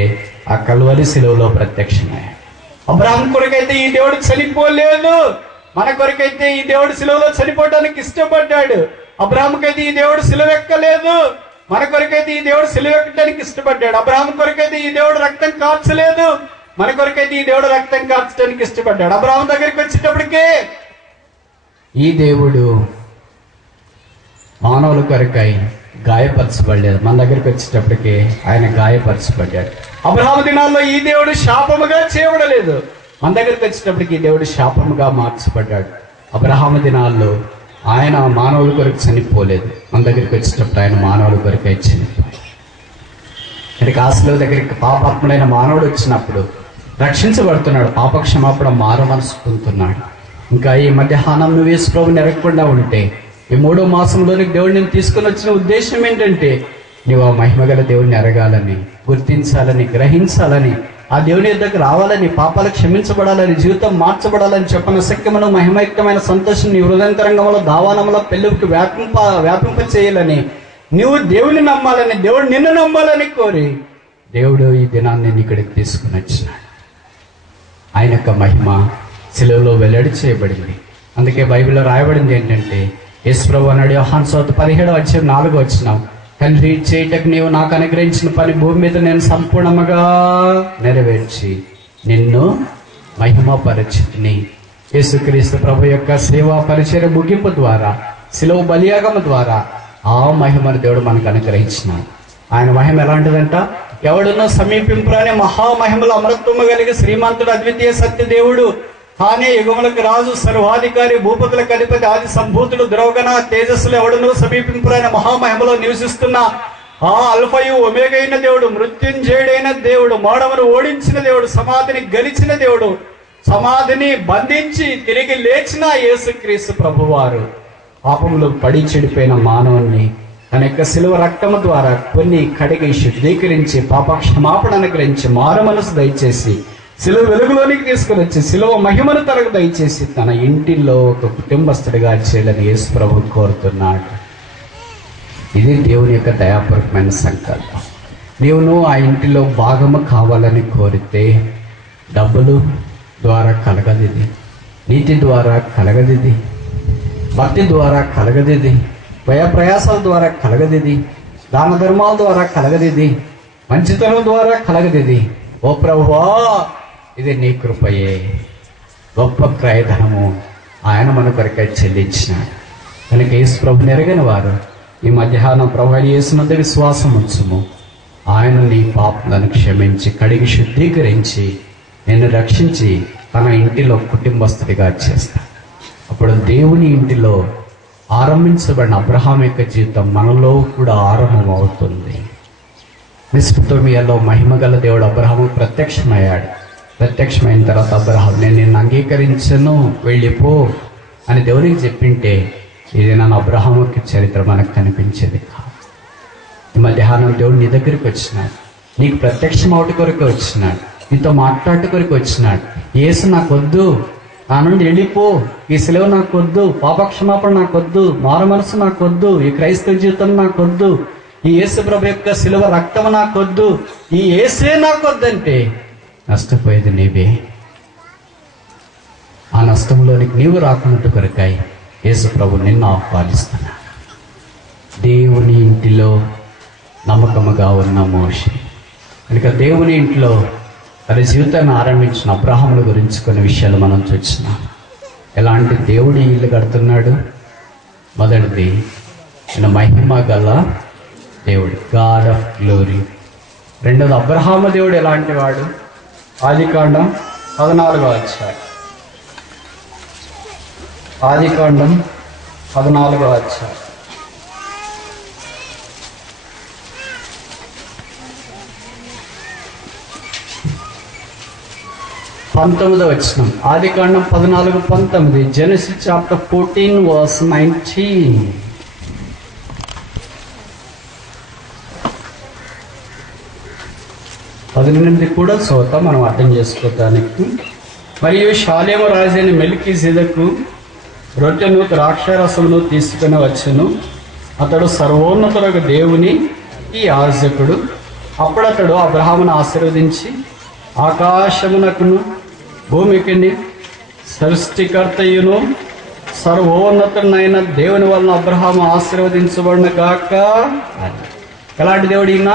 ఆ కల్వరి శిలువలో ప్రత్యక్షమయ్యాడు. అబ్రాహాం కొరకైతే ఈ దేవుడు చనిపోలేదు, మన కొరకైతే ఈ దేవుడు శిలువలో చనిపోవడానికి ఇష్టపడ్డాడు. అబ్రాహాముకైతే ఈ దేవుడు సిలువెక్కలేదు, మన కొరకైతే ఈ దేవుడు సిలువెక్కడానికి ఇష్టపడ్డాడు. అబ్రాహాం కొరకైతే ఈ దేవుడు రక్తం కార్చలేదు, మన కొరకైతే ఈ దేవుడు రక్తం కార్చడానికి ఇష్టపడ్డాడు. అబ్రాహాం దగ్గరికి వచ్చేటప్పటికే ఈ దేవుడు మానవుల కొరకై గాయపరచబడలేదు, మన దగ్గరికి వచ్చేటప్పటికి ఆయన గాయపరచబడ్డాడు. అబ్రహాం దినాల్లో ఈ దేవుడు శాపముగా చేయబడలేదు, మన దగ్గరికి వచ్చేటప్పటికి ఈ దేవుడు శాపముగా మార్చబడ్డాడు. అబ్రహాము దినాల్లో ఆయన మానవుల కొరకు చనిపోలేదు, మన దగ్గరికి వచ్చేటప్పుడు ఆయన మానవుల కొరకై చనిపోయాడు. ఇక్కడికి ఆశల దగ్గరికి పాపాత్ముడైన మానవుడు వచ్చినప్పుడు రక్షించబడుతున్నాడు, పాపక్షమాపణ మారు మనసు పొందుతున్నాడు. ఇంకా ఈ మధ్యాహ్నం నువ్వు యేసు ప్రభువుని ఎరగకుండా ఉంటే ఈ 3వ మాసంలోనికి దేవుడు నేను తీసుకుని వచ్చిన ఉద్దేశం ఏంటంటే నువ్వు ఆ మహిమగల దేవుడిని ఎరగాలని, గుర్తించాలని, గ్రహించాలని, ఆ దేవుని యొద్దకు రావాలని, పాపాలు క్షమించబడాలని, జీవితం మార్చబడాలని చెప్పిన సఖ్యమును మహిమయుక్తమైన సంతోషం నీ హృదయంతరంగంలో దావానంలో పెళ్ళికి వ్యాపింప చేయాలని, నువ్వు దేవుని నమ్మాలని, దేవుడు నిన్ను నమ్మాలని కోరి దేవుడు ఈ దినాన్ని నేను ఇక్కడికి తీసుకుని వచ్చినాడు. ఆయన యొక్క మహిమ శిలువలో వెల్లడి చేయబడింది. అందుకే బైబిల్లో రాయబడింది ఏంటంటే యేసు ప్రభువు అన్నాడు యోహాను సువార్త 17:4 తండ్రి చేయటకు నీవు నాకు అనుగ్రహించిన పని భూమి మీద నేను సంపూర్ణముగా నెరవేర్చి నిన్ను మహిమపరచితిని. యేసుక్రీస్తు ప్రభు యొక్క సేవా పరిచర్య ముగింపు ద్వారా, శిలువ బలియాగము ద్వారా ఆ మహిమను దేవుడు మనకు అనుగ్రహించినాడు. ఆయన మహిమ ఎలాంటిదంట, ఎవడునో సమీపింపురాని మహామహిమలు అమరత్వము కలిగి శ్రీమంతుడు, అద్వితీయ సత్య దేవుడు, తానే యుగములకు రాజు, సర్వాధికారి, భూపతులకు అధిపతి, ఆది సంభూతుడు, ద్రోగణ తేజస్సులు, ఎవడునో సమీపింపురాని మహామహిమలో నివసిస్తున్న ఆ అల్ఫయు ఒమేగా అయిన దేవుడు, మృత్యుంజయుడైన దేవుడు, మరణమును ఓడించిన దేవుడు, సమాధిని గెలిచిన దేవుడు, సమాధిని బంధించి తిరిగి లేచిన యేసుక్రీస్తు ప్రభువారు పాపంలో పడి చెడిపోయిన మానవుణ్ణి తన యొక్క శిలువ రక్తము ద్వారా కొన్ని కడిగి శుద్ధీకరించి పాపక్షమాపణ అనుగ్రహించి మారు మనసు దయచేసి శిలువ వెలుగులోనికి తీసుకుని వచ్చి శిలువ మహిమను తనకు దయచేసి తన ఇంటిలో ఒక కుటుంబస్తుడిగా చేయాలని యేసు ప్రభు కోరుతున్నాడు. ఇది దేవుని యొక్క దయాపూర్వకమైన సంకల్పం. నీవును ఆ ఇంటిలో భాగము కావాలని కోరితే డబ్బులు ద్వారా కలగదిది, నీతి ద్వారా కలగదిది, భక్తి ద్వారా కలగదిది, వ్యయ ప్రయాసాల ద్వారా కలగదిది, దాన ధర్మాల ద్వారా కలగదిది, మంచితనం ద్వారా కలగదిది. ఓ ప్రభువా, ఇది నీ కృపయే, గొప్ప క్రయధనము ఆయన మన కొరకై చెల్లించినాడు. కనుక యేసు ప్రభుని ఎరగని వారు ఈ మధ్యాహ్నం ప్రభు యేసునందు విశ్వాసం ఉంచుము. ఆయన నీ పాపలను క్షమించి కడిగి శుద్ధీకరించి నిన్ను రక్షించి తన ఇంటిలో కుటుంబస్తుడిగా చేస్తాడు. అప్పుడు దేవుని ఇంటిలో ఆరంభించబడిన అబ్రహాం యొక్క జీవితం మనలో కూడా ఆరంభం అవుతుంది. మెసొపొతామియాలో మహిమగల దేవుడు అబ్రహాము ప్రత్యక్షమయ్యాడు. ప్రత్యక్షమైన తర్వాత అబ్రహాం నేను నిన్ను అంగీకరించను, వెళ్ళిపో అని దేవునికి చెప్పింటే ఇది నన్ను అబ్రహాముకి చరిత్ర మనకు కనిపించేది కాదు. ఈ మధ్యాహ్నం దేవుడు నీ దగ్గరికి వచ్చినాడు, నీకు ప్రత్యక్షం అవటి కొరకు వచ్చినాడు, నీతో మాట్లాడట కొరకు వచ్చినాడు. యేసు నాకొద్దు, నా నుండి వెళ్ళిపో, ఈ సెలవు నాకొద్దు, పాపక్షమాపణ నాకొద్దు, మారు మనసు నాకొద్దు, ఈ క్రైస్తవ జీవితం నాకొద్దు, ఈ యేసు ప్రభు యొక్క శిలువ రక్తం నాకొద్దు, ఈ యేసే నాకొద్దంటే నష్టపోయేది నీవే. ఆ నష్టంలోనికి నీవు రాకున్నట్టు కొరకాయి యేసు ప్రభు నిన్ను ఆహ్వానిస్తున్నాడు. దేవుని ఇంటిలో నమ్మకముగా ఉన్న మోషే. కనుక దేవుని ఇంట్లో తన జీవితాన్ని ఆరంభించిన అబ్రహాముల గురించి కొన్ని విషయాలు మనం చూస్తున్నాం. ఎలాంటి దేవుడి ఇల్లు కడుతున్నాడు? మొదటిది, ఆయన మహిమ గల దేవుడు, గాడ్ ఆఫ్ గ్లోరీ. రెండోది, అబ్రహాము దేవుడు ఎలాంటి వాడు? ఆదికాండం 14వ అధ్యాయం. ఆదికాండం 14వ అధ్యాయం 19వ వచనం, ఆదికాండం 14:19. Genesis chapter 14 verse 19. 18 కూడా చదువుతాం మనం అర్థం చేసుకోవటానికి. మరియు షాలేము రాజైన మెల్కీసెదెకు రొట్టెను ద్రాక్షారసమును తీసుకుని వచ్చెను. అతడు సర్వోన్నతులకు దేవుని ఈ యాజకుడు. అప్పుడు అతడు అబ్రహామును ఆశీర్వదించి, ఆకాశమునకును భూమికిని సృష్టికర్తయును సర్వోన్నతుడైన దేవుని వలన అబ్రహాము ఆశీర్వదించబడిన గాక. ఎలాంటి దేవుడు ఈయన?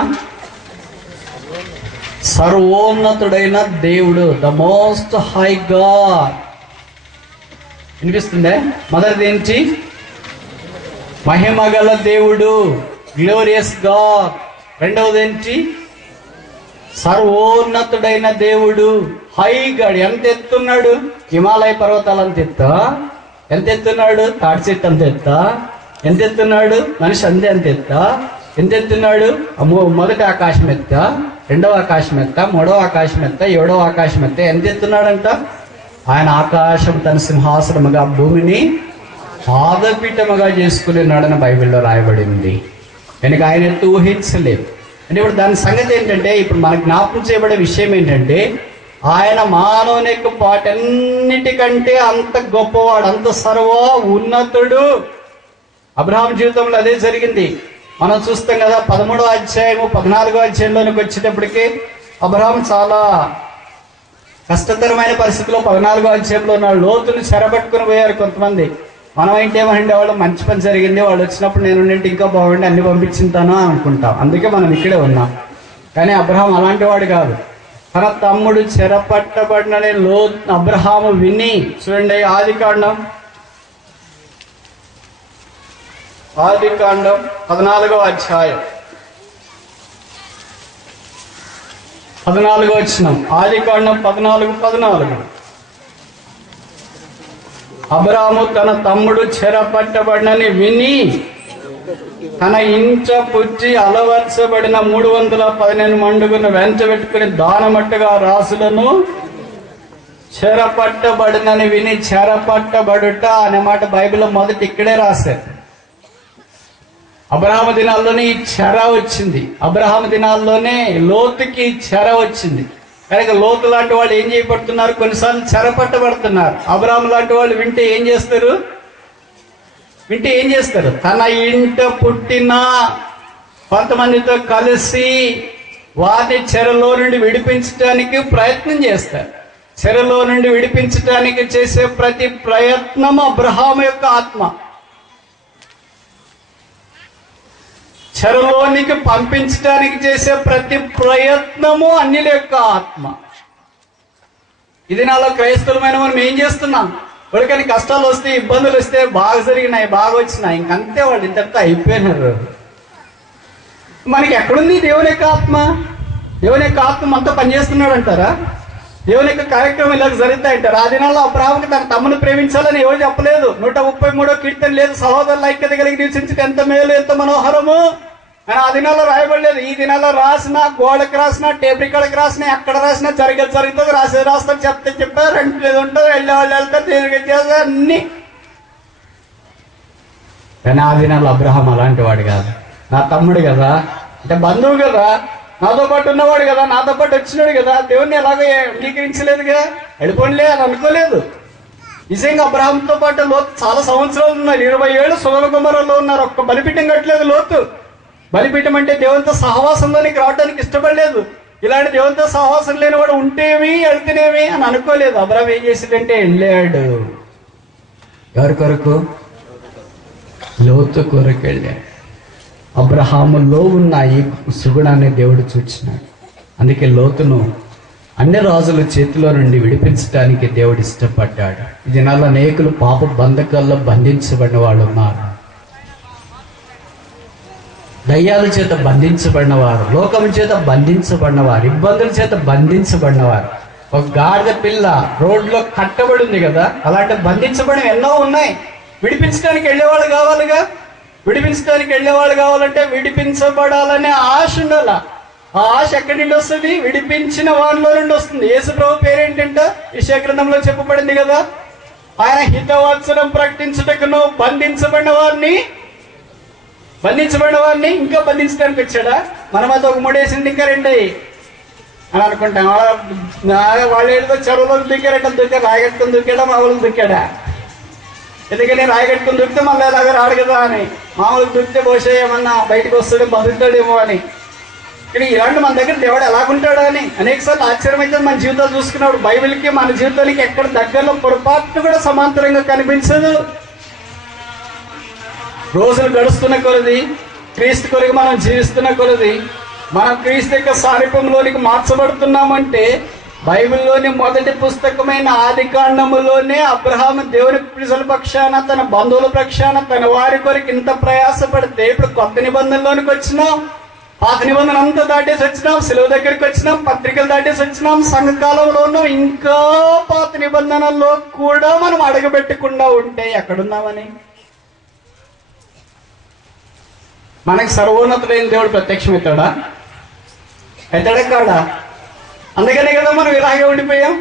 సర్వోన్నతుడైన దేవుడు, ద మోస్ట్ హై గాడ్. వినిపిస్తుందే? మొదటిది ఏంటి? మహిమగల దేవుడు, గ్లోరియస్ గాడ్. రెండవది ఏంటి? సర్వోన్నతుడైన దేవుడు, హై గాడ్. ఎంత ఎత్తున్నాడు? హిమాలయ పర్వతాలు అంత ఎత్తా? ఎంత ఎత్తున్నాడు? తాటి చెట్టు అంత ఎత్తా? ఎంత ఎత్తున్నాడు? మనిషి అంతే అంత ఎత్తా? ఎంత ఎత్తున్నాడు? మొదటి ఆకాశం ఎత్త, రెండవ ఆకాశం ఎత్త, మూడవ ఆకాశం ఎత్త, ఏడవ ఆకాశం ఎత్త. ఎంత ఎత్తున్నాడంట? ఆయన ఆకాశం తన సింహాసనముగా, భూమిని పాదపీఠముగా చేసుకుని ఉన్నాడని బైబిల్లో రాయబడింది. కనుక ఆయన ఎత్తు ఊహించలేదు. అంటే ఇప్పుడు దాని సంగతి ఏంటంటే, ఇప్పుడు మనకు జ్ఞాపకం చేయబడే విషయం ఏంటంటే, ఆయన మానవుని యొక్క పాటన్నిటికంటే అంత గొప్పవాడు, అంత సర్వ ఉన్నతుడు. అబ్రహాం జీవితంలో అదే జరిగింది. మనం చూస్తాం కదా, 13వ అధ్యాయము 14వ అధ్యాయంలోనికి వచ్చేటప్పటికి అబ్రహాం చాలా కష్టతరమైన పరిస్థితిలో 14వ అధ్యాయంలో ఉన్నాడు. లోతుని చెరబట్టుకుని పోయారు కొంతమంది. మనం అయితే ఏమంటే వాళ్ళు మంచి పని జరిగింది, వాళ్ళు వచ్చినప్పుడు నేను ఉండింటే ఇంకా బాగుండి అన్ని పంపించుతాను అనుకుంటాం. అందుకే మనం ఇక్కడే ఉన్నాం. కానీ అబ్రహాం అలాంటి వాడు కాదు. తన తమ్ముడు చెరపట్టబడినని అబ్రహాము విని, చూడండి ఆదికాండం 14వ అధ్యాయం 14వ వచనం. ఆదికాండం 14:14. అబ్రాము తన తమ్ముడు చెరపట్టబడినని విని తన ఇంట పుచ్చి అలవర్చబడిన 318 మండుగును వెంట పెట్టుకుని దానమట్టుగా రాసులను చెరపట్టబడినని విని, చెరపట్టబడుట అనే మాట బైబిల్లో మొదటి ఇక్కడే రాశారు. అబ్రహాము దినాల్లోనే ఈ చెర వచ్చింది. అబ్రహాము దినాల్లోనే లోతుకి చెర వచ్చింది. కనుక లోతు లాంటి వాళ్ళు ఏం చేయబడుతున్నారు? కొన్నిసార్లు చెరపట్టబడుతున్నారు. అబ్రహాము లాంటి వాళ్ళు వింటే ఏం చేస్తారు? తన ఇంట పుట్టిన కొంతమందితో కలిసి వారిని చెరలో నుండి విడిపించడానికి ప్రయత్నం చేస్తారు. చెరలో నుండి విడిపించడానికి చేసే ప్రతి ప్రయత్నం అబ్రహాము యొక్క ఆత్మ. చెరలోనికి పంపించడానికి చేసే ప్రతి ప్రయత్నము అన్యుల యొక్క ఆత్మ. ఇది నాలో క్రైస్తవులమైన మనం ఏం చేస్తున్నాం? ఎవరికైనా కష్టాలు వస్తే, ఇబ్బందులు వస్తే, బాగా జరిగినాయి, బాగా వచ్చినాయి, ఇంకంతే, వాళ్ళు ఇంతటితో అయిపోయినారు. మనకి ఎక్కడుంది దేవుని యొక్క ఆత్మ? దేవుని యొక్క ఆత్మ అంతా పనిచేస్తున్నాడు అంటారా? దేవుని యొక్క కార్యక్రమం ఇలా జరుగుతాయంటారు. ఆ దినాల్లో అబ్రహాముకి తన తమ్మును ప్రేమించాలని ఎవరు చెప్పలేదు. 133వ కీర్తన లేదు, సహోదరుల ఐక్యత కలిగి నివసించడం ఎంత మేలు, ఎంత మనోహరము అని ఆ దినాల్లో రాయబడలేదు. ఈ దినాల్లో రాసిన, గోడకి రాసిన, టేప్ రికార్డుకి రాసిన, ఎక్కడ రాసినా జరుగుతుంది, రాస్తారు, చెప్పారు, రెంట్లేదు ఉంటుంది, వెళ్ళేవాళ్ళు వెళ్తారు, తిరిగి అన్ని. కానీ ఆ దినాల్లో అబ్రహాం అలాంటి వాడు కాదు. నా తమ్ముడు కదా, అంటే బంధువు కదా, నాతో పాటు ఉన్నవాడు కదా, నాతో పాటు వచ్చినాడు కదా, దేవుణ్ణి ఎలాగో అంగీకరించలేదుగా, వెళ్ళిపోలే అని అనుకోలేదు. నిజంగా అబ్రహాంతో పాటు లోతు చాలా సంవత్సరాలు ఉన్నారు. 20 ఏళ్ళు సొదొమ గొమొర్రాలో ఉన్నారు. ఒక్క బలిపీఠం కట్టలేదు లోతు. బలిపీఠం అంటే దేవునితో సహవాసంలోనికి రావడానికి ఇష్టపడలేదు. ఇలాంటి దేవునితో సహవాసం లేనివాడు ఉంటేమి వెళ్తేనేమి అని అనుకోలేదు. అబ్రహాం ఏం చేసాడంటే వెళ్ళాడు. ఎవరి కొరకు? లోతు కొరకు వెళ్ళాడు. అబ్రహాములో ఉన్న ఈ సుగుణాన్ని దేవుడు చూచినాడు. అందుకే లోతును అన్ని రాజుల చేతిలో నుండి విడిపించడానికి దేవుడు ఇష్టపడ్డాడు. ఈ దినాల్లో అనేకులు పాప బంధకాల్లో బంధించబడిన వాళ్ళు ఉన్నారు. దయ్యాల చేత బంధించబడిన వారు, లోకం చేత బంధించబడిన వారు, ఇబ్బందుల చేత బంధించబడిన వారు. ఒక గాడిద పిల్ల రోడ్లో కట్టబడి ఉంది కదా, అలాంటి బంధించబడిన ఎన్నో ఉన్నాయి. విడిపించడానికి వెళ్ళేవాళ్ళు కావాలిగా. విడిపించడానికి వెళ్ళేవాళ్ళు కావాలంటే విడిపించబడాలనే ఆశ ఉండాల. ఆ ఆశ ఎక్కడి నుండి వస్తుంది? విడిపించిన వారిలో నుండి వస్తుంది. యేసు ప్రభు పేరేంటంట? యెషయా గ్రంథంలో చెప్పబడింది కదా, ఆయన హితవత్సరం ప్రకటించుటకును బంధించబడిన వారిని ఇంకా బంధించడానికి వచ్చాడా? మనమైతే ఒక 3 వేసింది ఇంకా 2 అని అనుకుంటాం. వాళ్ళు ఏదో చెరువులోకి దూకారు, రాయగట్టుకుని దూకాడా, మామూలుగా దూకాడా? ఎందుకని రాయగట్టుకుని దూకితే మళ్ళీ అలాగే రాడు కదా అని. మామూలుగా దూకితే బహుశా ఏమన్నా బయటకు వస్తాడేమో, బతుకుతాడేమో అని. కానీ ఇలాంటి మన దగ్గర దేవుడు ఎలాగుంటాడు అని అనేకసార్లు ఆశ్చర్యం అయితే మన జీవితాలు చూసుకున్నాడు. బైబిల్కి మన జీవితానికి ఎక్కడ దగ్గరలో పొరపాటు కూడా సమాంతరంగా కనిపించదు. రోజులు గడుస్తున్న కొలది, క్రీస్తు కొరకు మనం జీవిస్తున్న కొలది, మనం క్రీస్తు యొక్క సారూప్యంలోనికి మార్చబడుతున్నామంటే బైబిల్లోని మొదటి పుస్తకమైన ఆదికాండములోనే అబ్రహాము దేవుని ప్రజల పక్షాన, తన బంధువుల పక్షాన, తన వారి కొరకు ఇంత ప్రయాసపడితే ఇప్పుడు కొత్త నిబంధనలోనికి వచ్చినాం. పాత నిబంధన అంతా దాటేసి వచ్చినాం, సెలవు దగ్గరికి వచ్చినాం, పత్రికలు దాటేసి వచ్చినాం, సంఘకాలంలో ఉన్నాం. ఇంకా పాత నిబంధనల్లో కూడా మనం అడగబెట్టకుండా ఉంటే ఎక్కడున్నామని? మనకి సర్వోన్నతుడైన దేవుడు ప్రత్యక్షమవుతాడా? అవుతాడా కాడా? అందుకనే కదా మనం ఇలాగే ఉండిపోయాం.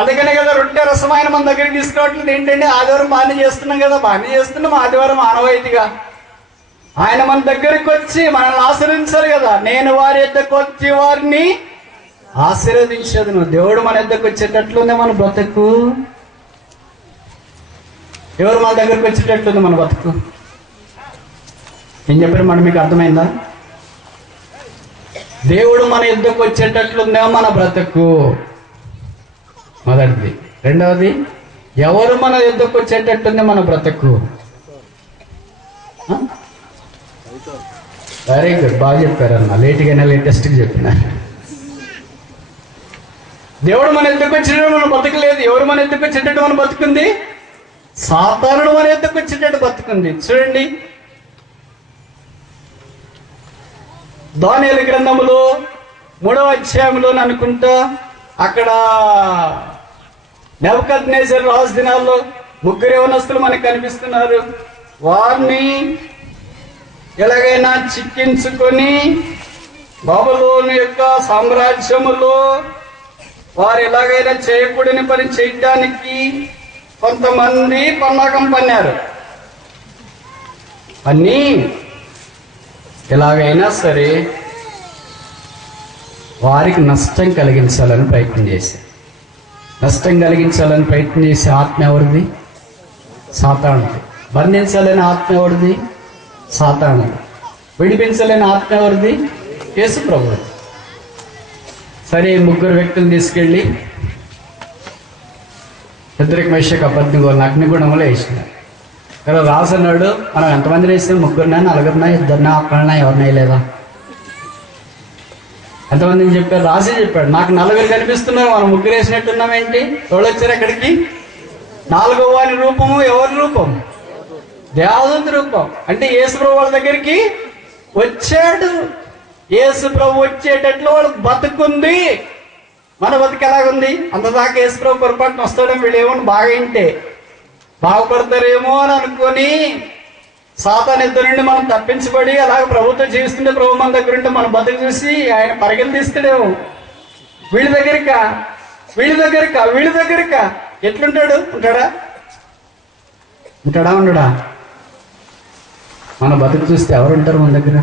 అందుకనే కదా రొట్టె రసం ఆయన మన దగ్గరికి తీసుకురావట్లేదు. ఏంటంటే ఆదివారం బాగానే చేస్తున్నాం కదా, బాగానే చేస్తున్నాం. ఆదివారం ఆనవాయితీగా ఆయన మన దగ్గరికి వచ్చి మనల్ని ఆశీర్వదించాలి కదా. నేను వారి యొద్దకు వచ్చి వారిని ఆశీర్వదించేది. దేవుడు మన యొద్దకు వచ్చేటట్లుంది మన బ్రతుకు. ఎవరు మన దగ్గరికి వచ్చేటట్లుంది మన బ్రతుకు? ఏం చెప్పారు మనం? మీకు అర్థమైందా? దేవుడు మన యుద్ధకు వచ్చేటట్లుందా మన బ్రతుకు? మొదటిది. రెండవది, ఎవరు మన యుద్ధకు వచ్చేటట్టుంది మన బ్రతుకు? వెరీ గుడ్, బాగా చెప్పారన్న. లేట్గానే లేటెస్ట్గా చెప్పినారు. దేవుడు మన యుద్ధకు వచ్చేటట్టు మన బతుకులేదు. ఎవరు మన యుద్ధకు వచ్చేటట్టు మన బతుకుంది? సాతానుడు మన యుద్ధకు వచ్చేటట్టు బతుకుంది. చూడండి, దానియేలు గ్రంథములో 3వ అధ్యాయంలో అనుకుంటా, అక్కడ నెబుకద్నెజర్ రాజు దినాల్లో 3 యవనస్తులు మనకు కనిపిస్తున్నారు. వారిని ఎలాగైనా చిక్కించుకొని బబులోను యొక్క సామ్రాజ్యములో వారు ఎలాగైనా చేయకూడని పని చేయడానికి కొంతమంది పన్నాగం పన్నారు. అన్నీ ఎలాగైనా సరే వారికి నష్టం కలిగించాలని ప్రయత్నం చేశారు. నష్టం కలిగించాలని ప్రయత్నం చేసే ఆత్మ ఎవరిది? సాతానుడి. బంధించాలని ఆత్మ ఎవరిది? సాతానుడి. విడిపించలేని ఆత్మ ఎవరిది? యేసు ప్రభువుది. సరే, 3 వ్యక్తులు తీసుకెళ్ళి శద్రక్ మేషక్ అబేద్నెగోలను అగ్నిగుండంలో వేసినారు. కదా రాజు అన్నాడు, మనం ఎంతమంది వేసాం? 3, 4, 2, 1, ఎవరినై లేదా? ఎంతమందిని చెప్పారు? రాజే చెప్పాడు. నాకు 4 కనిపిస్తున్నారు, మనం 3 వేసినట్టున్నామేంటి? ఎవరు వచ్చారు అక్కడికి? 4వ వారి రూపము ఎవరి రూపం? దేవదూత రూపం. అంటే యేసు ప్రభు వాళ్ళ దగ్గరికి వచ్చాడు. యేసు ప్రభు వచ్చేటట్లు వాళ్ళకి బతుకుంది. మన బతుకు ఎలాగుంది? అంతదాకా యేసు ప్రభు పొరపాటున వస్తాడని వీళ్ళు ఏమని బాగా వింటే బాగుపడతారేమో అని అనుకొని సాతాను ఎదురు నుండి మనం తప్పించబడి అలాగే ప్రభుత్వం జీవిస్తుంటే ప్రభు మన దగ్గర ఉంటే మన బతుకు చూసి ఆయన పరిగెలు తీస్తాడేమో. వీళ్ళ దగ్గరకా ఎట్లుంటాడు? ఉంటాడా ఉండడా? మన బతుకు చూస్తే ఎవరు ఉంటారు మన దగ్గర?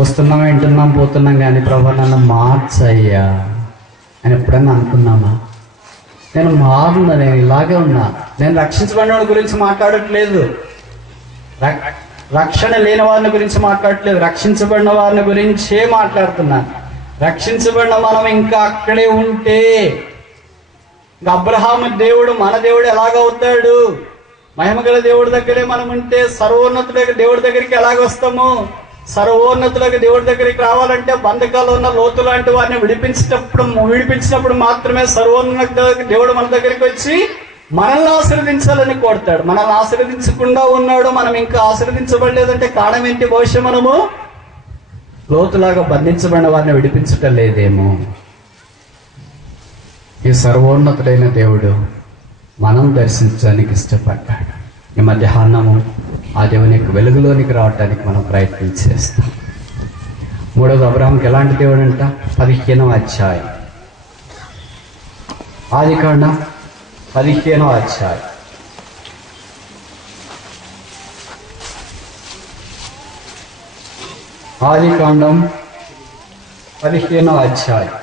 వస్తున్నాం, వింటున్నాం, పోతున్నాం, కానీ ప్రభు నన్ను మార్చయ్యా అని ఎప్పుడన్నా అనుకున్నామా? నేను మారున్నా, నేను ఇలాగే ఉన్నా. నేను రక్షించబడిన వాడి గురించి మాట్లాడట్లేదు, రక్షణ లేని వారిని గురించి మాట్లాడట్లేదు, రక్షించబడిన వారిని గురించే మాట్లాడుతున్నాను. రక్షించబడిన మనం ఇంకా అక్కడే ఉంటే, అబ్రహాము దేవుడు మన దేవుడు ఎలాగవుతాడు? మహిమగల దేవుడి దగ్గరే మనం ఉంటే సర్వోన్నతుల దేవుడి దగ్గరికి ఎలాగొస్తాము? సర్వోన్నతులకు దేవుడి దగ్గరికి రావాలంటే బంధకాలు ఉన్న లోతు లాంటి వారిని విడిపించినప్పుడు మాత్రమే సర్వోన్నత దేవుడు మన దగ్గరికి వచ్చి మనల్ని ఆశీర్వదించాలని కోరుతాడు. మనల్ని ఆశీర్వదించకుండా ఉన్నాడు, మనం ఇంకా ఆశీర్వదించబడలేదంటే కారణం ఏంటి? బహుశా మనము లోతులాగా బంధించబడిన వారిని విడిపించటం లేదేమో. ఈ సర్వోన్నతుడైన దేవుడు మనం దర్శించడానికి ఇష్టపడ్డాడు. ఈ మధ్యాహ్నము ఆ దేవుని వెలుగులోనికి రావడానికి మనం ప్రయత్నం చేస్తాం. మూడోది అబ్రహాంకి ఎలాంటి దేవుడు అంట? 15వ అధ్యాయం, ఆదికాండం 15వ అధ్యాయం. ఆదికాండం 15వ అధ్యాయం.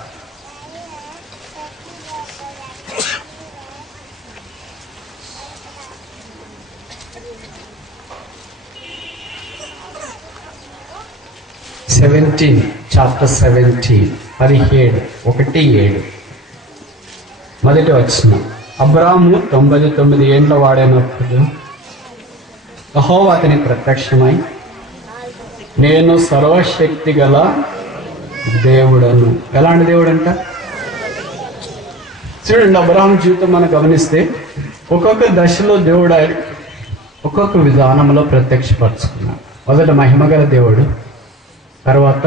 చాప్టర్ 17, 17:1-7. మొదటి వచనం. అబ్రాము 99 ఏండ్ల వాడైనప్పుడు యెహోవా అతనికి ప్రత్యక్షమై, నేను సర్వశక్తి గల దేవుడను. ఎలాంటి దేవుడు అంట? చూడండి, అబ్రాహాం జీవితం మనం గమనిస్తే ఒక్కొక్క దశలో దేవుడు ఆయన ఒక్కొక్క విధానంలో ప్రత్యక్షపరుచుకున్నాడు. మొదట మహిమగల దేవుడు, తర్వాత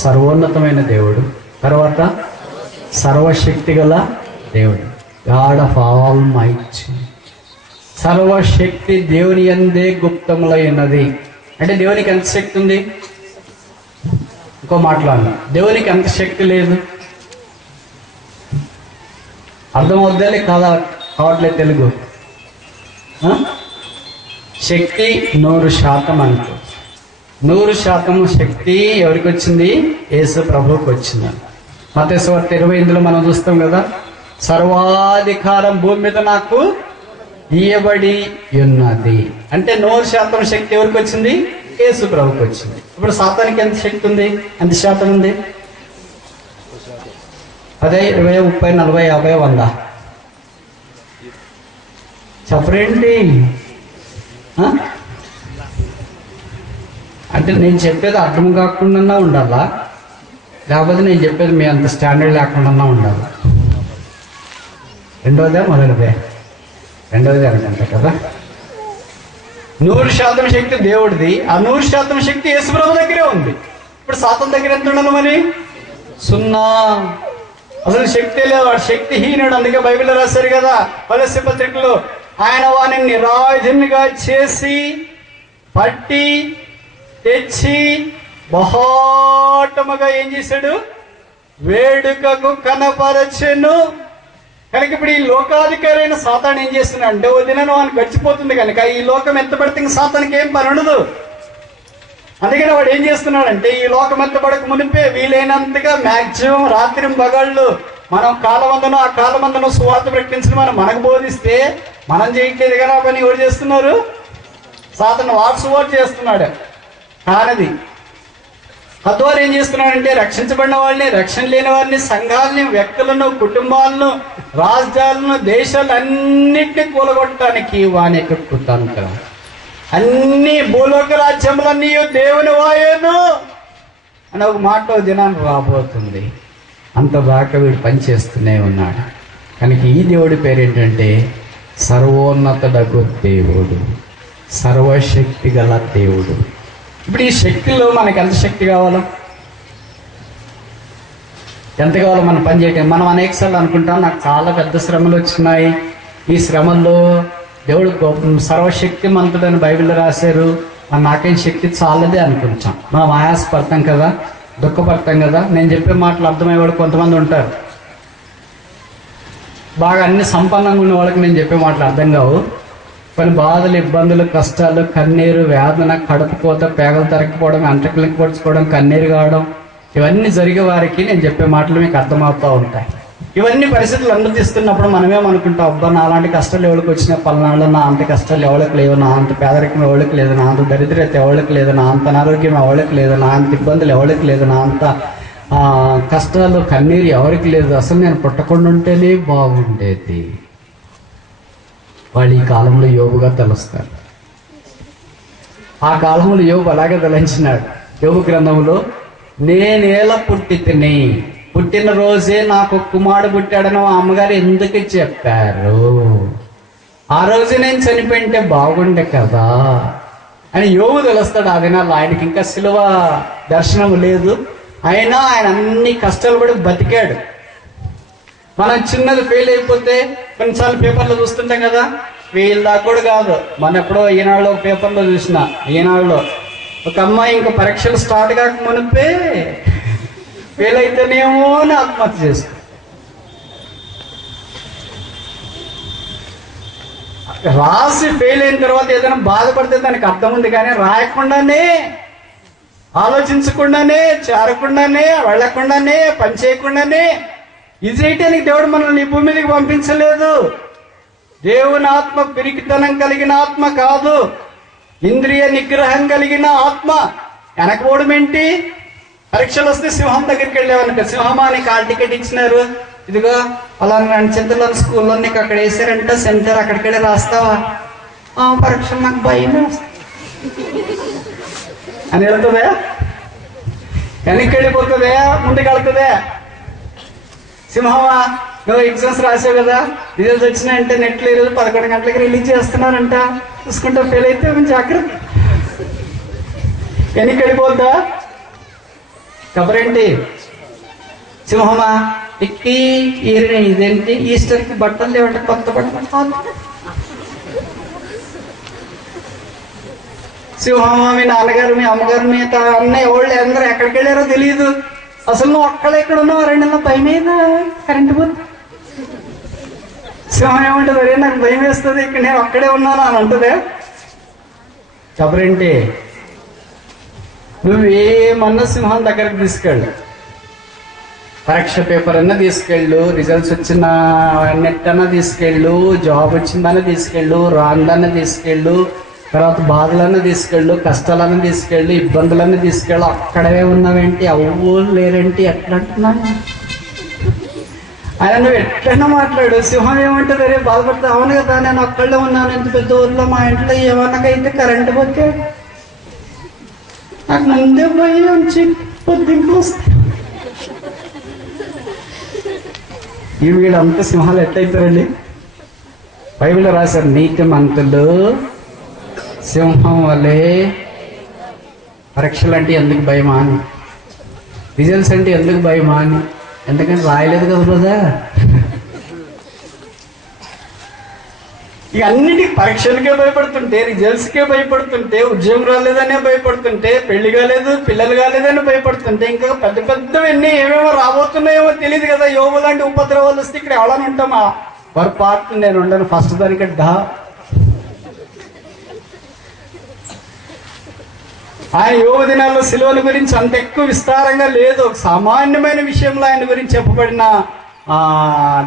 సర్వోన్నతమైన దేవుడు, తర్వాత సర్వశక్తి గల దేవుడు, గాడ్ ఆఫ్ ఆల్ మైట్. సర్వశక్తి దేవుని యందే గుప్తములైనది. అంటే దేవునికి ఎంత శక్తి ఉంది? ఇంకో మాట్లాడను, దేవునికి ఎంత శక్తి లేదు. అర్థమవుద్దాలి కాదా? కావట్లేదు తెలుగు. శక్తి 100% అనుకో. 100% శక్తి ఎవరికి వచ్చింది? యేసు ప్రభువుకి వచ్చింది. మత్తయి సువార్త 20 మనం చూస్తాం కదా, సర్వాధికారం భూమి మీద నాకు ఇయ్యబడి ఉన్నది. అంటే 100% శక్తి ఎవరికి వచ్చింది? యేసు ప్రభువుకి వచ్చింది. ఇప్పుడు సాతానికి ఎంత శక్తి ఉంది? ఎంత శాతం ఉంది? 10, 20, 30, 40, 50, 100. చెప్పరేంటి? అంటే నేను చెప్పేది అర్థం కాకుండా ఉండాలా, లేకపోతే నేను చెప్పేది మీ అంత స్టాండర్డ్ లేకుండా ఉండాలి? మొదటిదే రెండోదే అనుకుంటా కదా. 100% శక్తి దేవుడిది, ఆ 100% శక్తి యేసుప్రభు దగ్గరే ఉంది. ఇప్పుడు సాతాను దగ్గర ఎంత ఉండాలి మరి? 0. అసలు శక్తి లేదు, వాడు శక్తిహీనుడు. అందుకే బైబిల్లో రాశారు కదా, కొలస్సీ పత్రికలో, ఆయన వానిని నిరాయుధునిగా చేసి పట్టి తెచ్చి బహాటముగా ఏం చేశాడు? వేడుకకు కనపరచెను. కనుక ఇప్పుడు ఈ లోకాధికారి అయిన సాతాను ఏం చేస్తున్నాడు అంటే, వదిన వానికి గడిచిపోతుంది కనుక ఈ లోకం ఎంత పడితే సాతానికి ఏం పని ఉండదు. అందుకని వాడు ఏం చేస్తున్నాడంటే, ఈ లోకం ఎంత పడక మునిపే వీలైనంతగా మ్యాక్సిమం రాత్రి పగళ్ళు మనం కాలమందను ఆ కాలమందను సువార్త ప్రకటించడం మనకు బోధిస్తే మనం చేయట్లేదు కదా పని. ఎవరు చేస్తున్నారు? సాతాను వాడు సువార్త చేస్తున్నాడు. కానది తద్వారా ఏం చేస్తున్నాడంటే, రక్షించబడిన వాళ్ళని, రక్షణ లేని వారిని, సంఘాలని, వ్యక్తులను, కుటుంబాలను, రాజ్యాలను, దేశాలన్నింటినీ కూలగొట్టడానికి వాని యొక్క కుతంత్రం. అన్ని భూలోక రాజ్యములన్నీ దేవుని వాయును అని ఒక మాట దినాన్ని రాబోతుంది. అంతదాకా వీడు పనిచేస్తూనే ఉన్నాడు. కనుక ఈ దేవుడి పేరు ఏంటంటే సర్వోన్నతుడగు దేవుడు, సర్వశక్తి గల దేవుడు. ఇప్పుడు ఈ శక్తిలో మనకి ఎంత శక్తి కావాలో, ఎంత కావాలో మనం పని చేయటం. మనం అనేకసార్లు అనుకుంటాం, నాకు చాలా పెద్ద శ్రమలు వచ్చినాయి, ఈ శ్రమల్లో దేవుడు సర్వశక్తి మంతుడని బైబిల్లో రాశారు, నాకేం శక్తి చాలదే అనుకుంటాం. మనం ఆయాసపడతాం కదా, దుఃఖపడతాం కదా. నేను చెప్పే మాటలు అర్థమయ్యేవాడు కొంతమంది ఉంటారు, బాగా అన్ని సంపన్నంగా ఉన్న వాళ్ళకి నేను చెప్పే మాటలు అర్థం కావు. కొన్ని బాధలు, ఇబ్బందులు, కష్టాలు, కన్నీరు, వేదన, కడుపు కోత, పేగలు తరగకపోవడం, అంటకులకి పొడుచుకోవడం, కన్నీరు కావడం, ఇవన్నీ జరిగే వారికి నేను చెప్పే మాటలు మీకు అర్థమవుతూ ఉంటాయి. ఇవన్నీ పరిస్థితులు అనుమతిస్తున్నప్పుడు మనమేమనుకుంటాం, అబ్బా నా అలాంటి కష్టాలు ఎవరికి వచ్చినా పల్నాళ్ళు, నా అంత కష్టాలు ఎవరికి లేవు, నా అంత పేదరికం ఎవరికి లేదు, నా అంత దరిద్రత ఎవరికి లేదు, నా అంత అనారోగ్యం ఎవరికి లేదు, నా అంత ఇబ్బందులు ఎవరికి లేదు, నా అంత కష్టాలు కన్నీరు ఎవరికి లేదు, అసలు నేను పుట్టకుండా ఉంటేనే బాగుండేది. వాళ్ళు ఈ కాలంలో యోబుగా తెలుస్తారు. ఆ కాలంలో యోబు అలాగే తలంచినాడు. యోబు గ్రంథంలో, నేనేలా పుట్టి తిని, పుట్టిన రోజే నాకు కుమారుడు పుట్టాడని మా అమ్మగారు ఎందుకు చెప్పారు, ఆ రోజు నేను చనిపోయింటే బాగుండే కదా అని యోబు తెలుస్తాడు. ఆ దినాల్లో ఆయనకి ఇంకా సిలువ దర్శనం లేదు, అయినా ఆయన అన్ని కష్టాలు పడి బతికాడు. మనం చిన్నది ఫెయిల్ అయిపోతే కొన్నిసార్లు పేపర్లో చూస్తుంటాం కదా, వీళ్ళ దాకా కూడా కాదు. మన ఎప్పుడో ఈనాడులో పేపర్లో చూసిన, ఈనాడులో ఒక అమ్మాయి ఇంకా పరీక్షలు స్టార్ట్ కాక మునిపే ఫెయిల్ అయితేనేమో అని ఆత్మహత్య చేసుకుంది. రాసి ఫెయిల్ అయిన తర్వాత ఏదైనా బాధపడితే దానికి అర్థం ఉంది, కానీ రాయకుండానే, ఆలోచించకుండానే, చేరకుండానే, వెళ్ళకుండానే, పని చేయకుండానే ఇది చేయటానికి దేవుడు మనల్ని ఈ భూమి మీదకి పంపించలేదు. దేవుని ఆత్మ పిరికితనం కలిగిన ఆత్మ కాదు, ఇంద్రియ నిగ్రహం కలిగిన ఆత్మ. వెనకపోవడం ఏంటి? పరీక్షలు వస్తే సింహం దగ్గరికి వెళ్ళేవాళ్ళంట. సింహమా నీకు హాల్ టికెట్ ఇచ్చినారు, ఇదిగో అలా చింతలో స్కూల్లో నీకు అక్కడ వేసారంట సెంటర్, అక్కడికి వెళ్ళి రాస్తావా? పరీక్షలు నాకు భయం అని వెళ్తుందా? వెనక్కి వెళ్ళిపోతుందా? ముందుకు వెళ్తుందా? సింహమా నువ్వు ఎగ్జామ్స్ రాసావు కదా, రిజల్ట్స్ వచ్చినాయంటే నెట్లో ఈరోజు 11 గంటలకి రిలీజ్ చేస్తున్నారంట, చూసుకుంటా ఫెయిల్ అయితే జాగ్రత్త. వెనక్కి వెళ్ళిపోద్దా? కబరేంటి? సింహమా ఎక్కి ఇదేంటి ఈస్టర్కి బట్టలు లేవంటే కొత్త బట్టలు. సింహమా మీ నాన్నగారు, మీ అమ్మగారు, మీ అన్నయ్య వాళ్ళు అందరూ ఎక్కడికి వెళ్ళారో తెలియదు, అసలు నువ్వు ఒక్కడ ఎక్కడ ఉన్నావు, 2 నెలల భయం మీద కరెంటు పోతుంది. సింహం ఏమంటుంది? అరే నాకు భయం వేస్తుంది, ఇక్కడ నేను ఒక్కడే ఉన్నాను అని అంటుందే. కబరేంటి? నువ్వేమన్నా సింహం దగ్గరకు తీసుకెళ్ళు, పరీక్ష పేపర్ అన్నా తీసుకెళ్ళు, రిజల్ట్స్ వచ్చిన నెట్ అన్నా తీసుకెళ్ళు, జాబ్ వచ్చిందన్నా తీసుకెళ్ళు, రాందన్నా తీసుకెళ్ళు, తర్వాత బాధలన్నా తీసుకెళ్ళు, కష్టాలన్నా తీసుకెళ్ళు, ఇబ్బందులన్నీ తీసుకెళ్ళు. అక్కడే ఉన్నావేంటి, అవ్వూరు లేరేంటి, ఎట్లా అంటున్నాను ఆయన? నువ్వు ఎట్లయినా మాట్లాడు. సింహం ఏమంటుంది? అరే బాధపడతా, అవును కదా నేను ఒక్కళ్ళే ఉన్నాను, ఇంత పెద్ద ఊర్లో మా ఇంట్లో ఏమన్నాకైతే కరెంటు పోతే నాకు ముందే పోయి ఉంచి పొద్దుంట్లో వస్తాయి. ఈ వీళ్ళంతా సింహాలు ఎట్లయితారండి? బైబిల్లో రాశారు, నీతి మంతులు సింహం వలె. పరీక్షలు అంటే ఎందుకు భయమా అని, రిజల్ట్స్ అంటే ఎందుకు భయమా అని, ఎందుకంటే రాయలేదు కదా బ్రదా. ఇక అన్నిటికీ పరీక్షలకే భయపడుతుంటే, రిజల్ట్స్కే భయపడుతుంటే, ఉద్యోగం రాలేదనే భయపడుతుంటే, పెళ్లి కాలేదు, పిల్లలు కాలేదని భయపడుతుంటే, ఇంకా పెద్ద పెద్దవన్నీ ఏమేమో రాబోతున్నాయేమో తెలియదు కదా. యోగు లాంటి ఉపద్రవాలు వస్తే ఇక్కడ ఎవరైనా ఉంటామా? వారు పార్ట్ నేను ఉండను ఫస్ట్ దానికి ఆయన యోగ దినాల్లో సిలువల గురించి అంత ఎక్కువ విస్తారంగా లేదు, ఒక సామాన్యమైన విషయంలో ఆయన గురించి చెప్పబడిన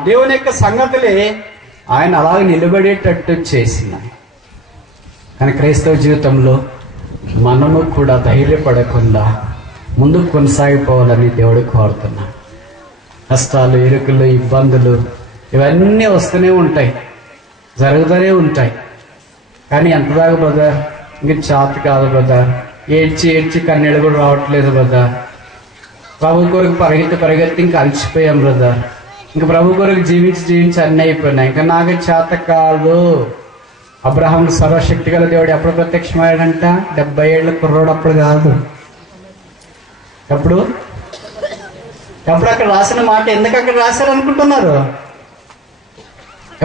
దేవుని యొక్క సంగతులే ఆయన అలాగే నిలబడేటట్టు చేసినాయి. కానీ క్రైస్తవ జీవితంలో మనము కూడా ధైర్యపడకుండా ముందుకు కొనసాగిపోవాలని దేవుడు కోరుతున్నాడు. కష్టాలు, ఇరుకులు, ఇబ్బందులు ఇవన్నీ వస్తూనే ఉంటాయి, జరుగుతూనే ఉంటాయి. కానీ ఎంతదాకా బ్రదర్, ఇంక చేత కాదు బ్రదర్, ఏడ్చి ఏడ్చి కన్నీళ్ళు కూడా రావట్లేదు బ్రదర్, ప్రభు కొరకు పరిగెత్తి ఇంకా అలసిపోయాం బ్రదర్, ఇంకా ప్రభు కొరకు జీవించి అన్నీ అయిపోయినాయి, ఇంకా నాకు చేత కాదు. అబ్రహాం సర్వశక్తి గల దేవుడు ఎప్పుడు ప్రత్యక్షమయ్యాడంట? 70 ఏళ్ళ కుర్రోడు, అప్పుడు కాదు. ఎప్పుడు అక్కడ రాసిన మాట ఎందుకు అక్కడ రాశారు అనుకుంటున్నారు?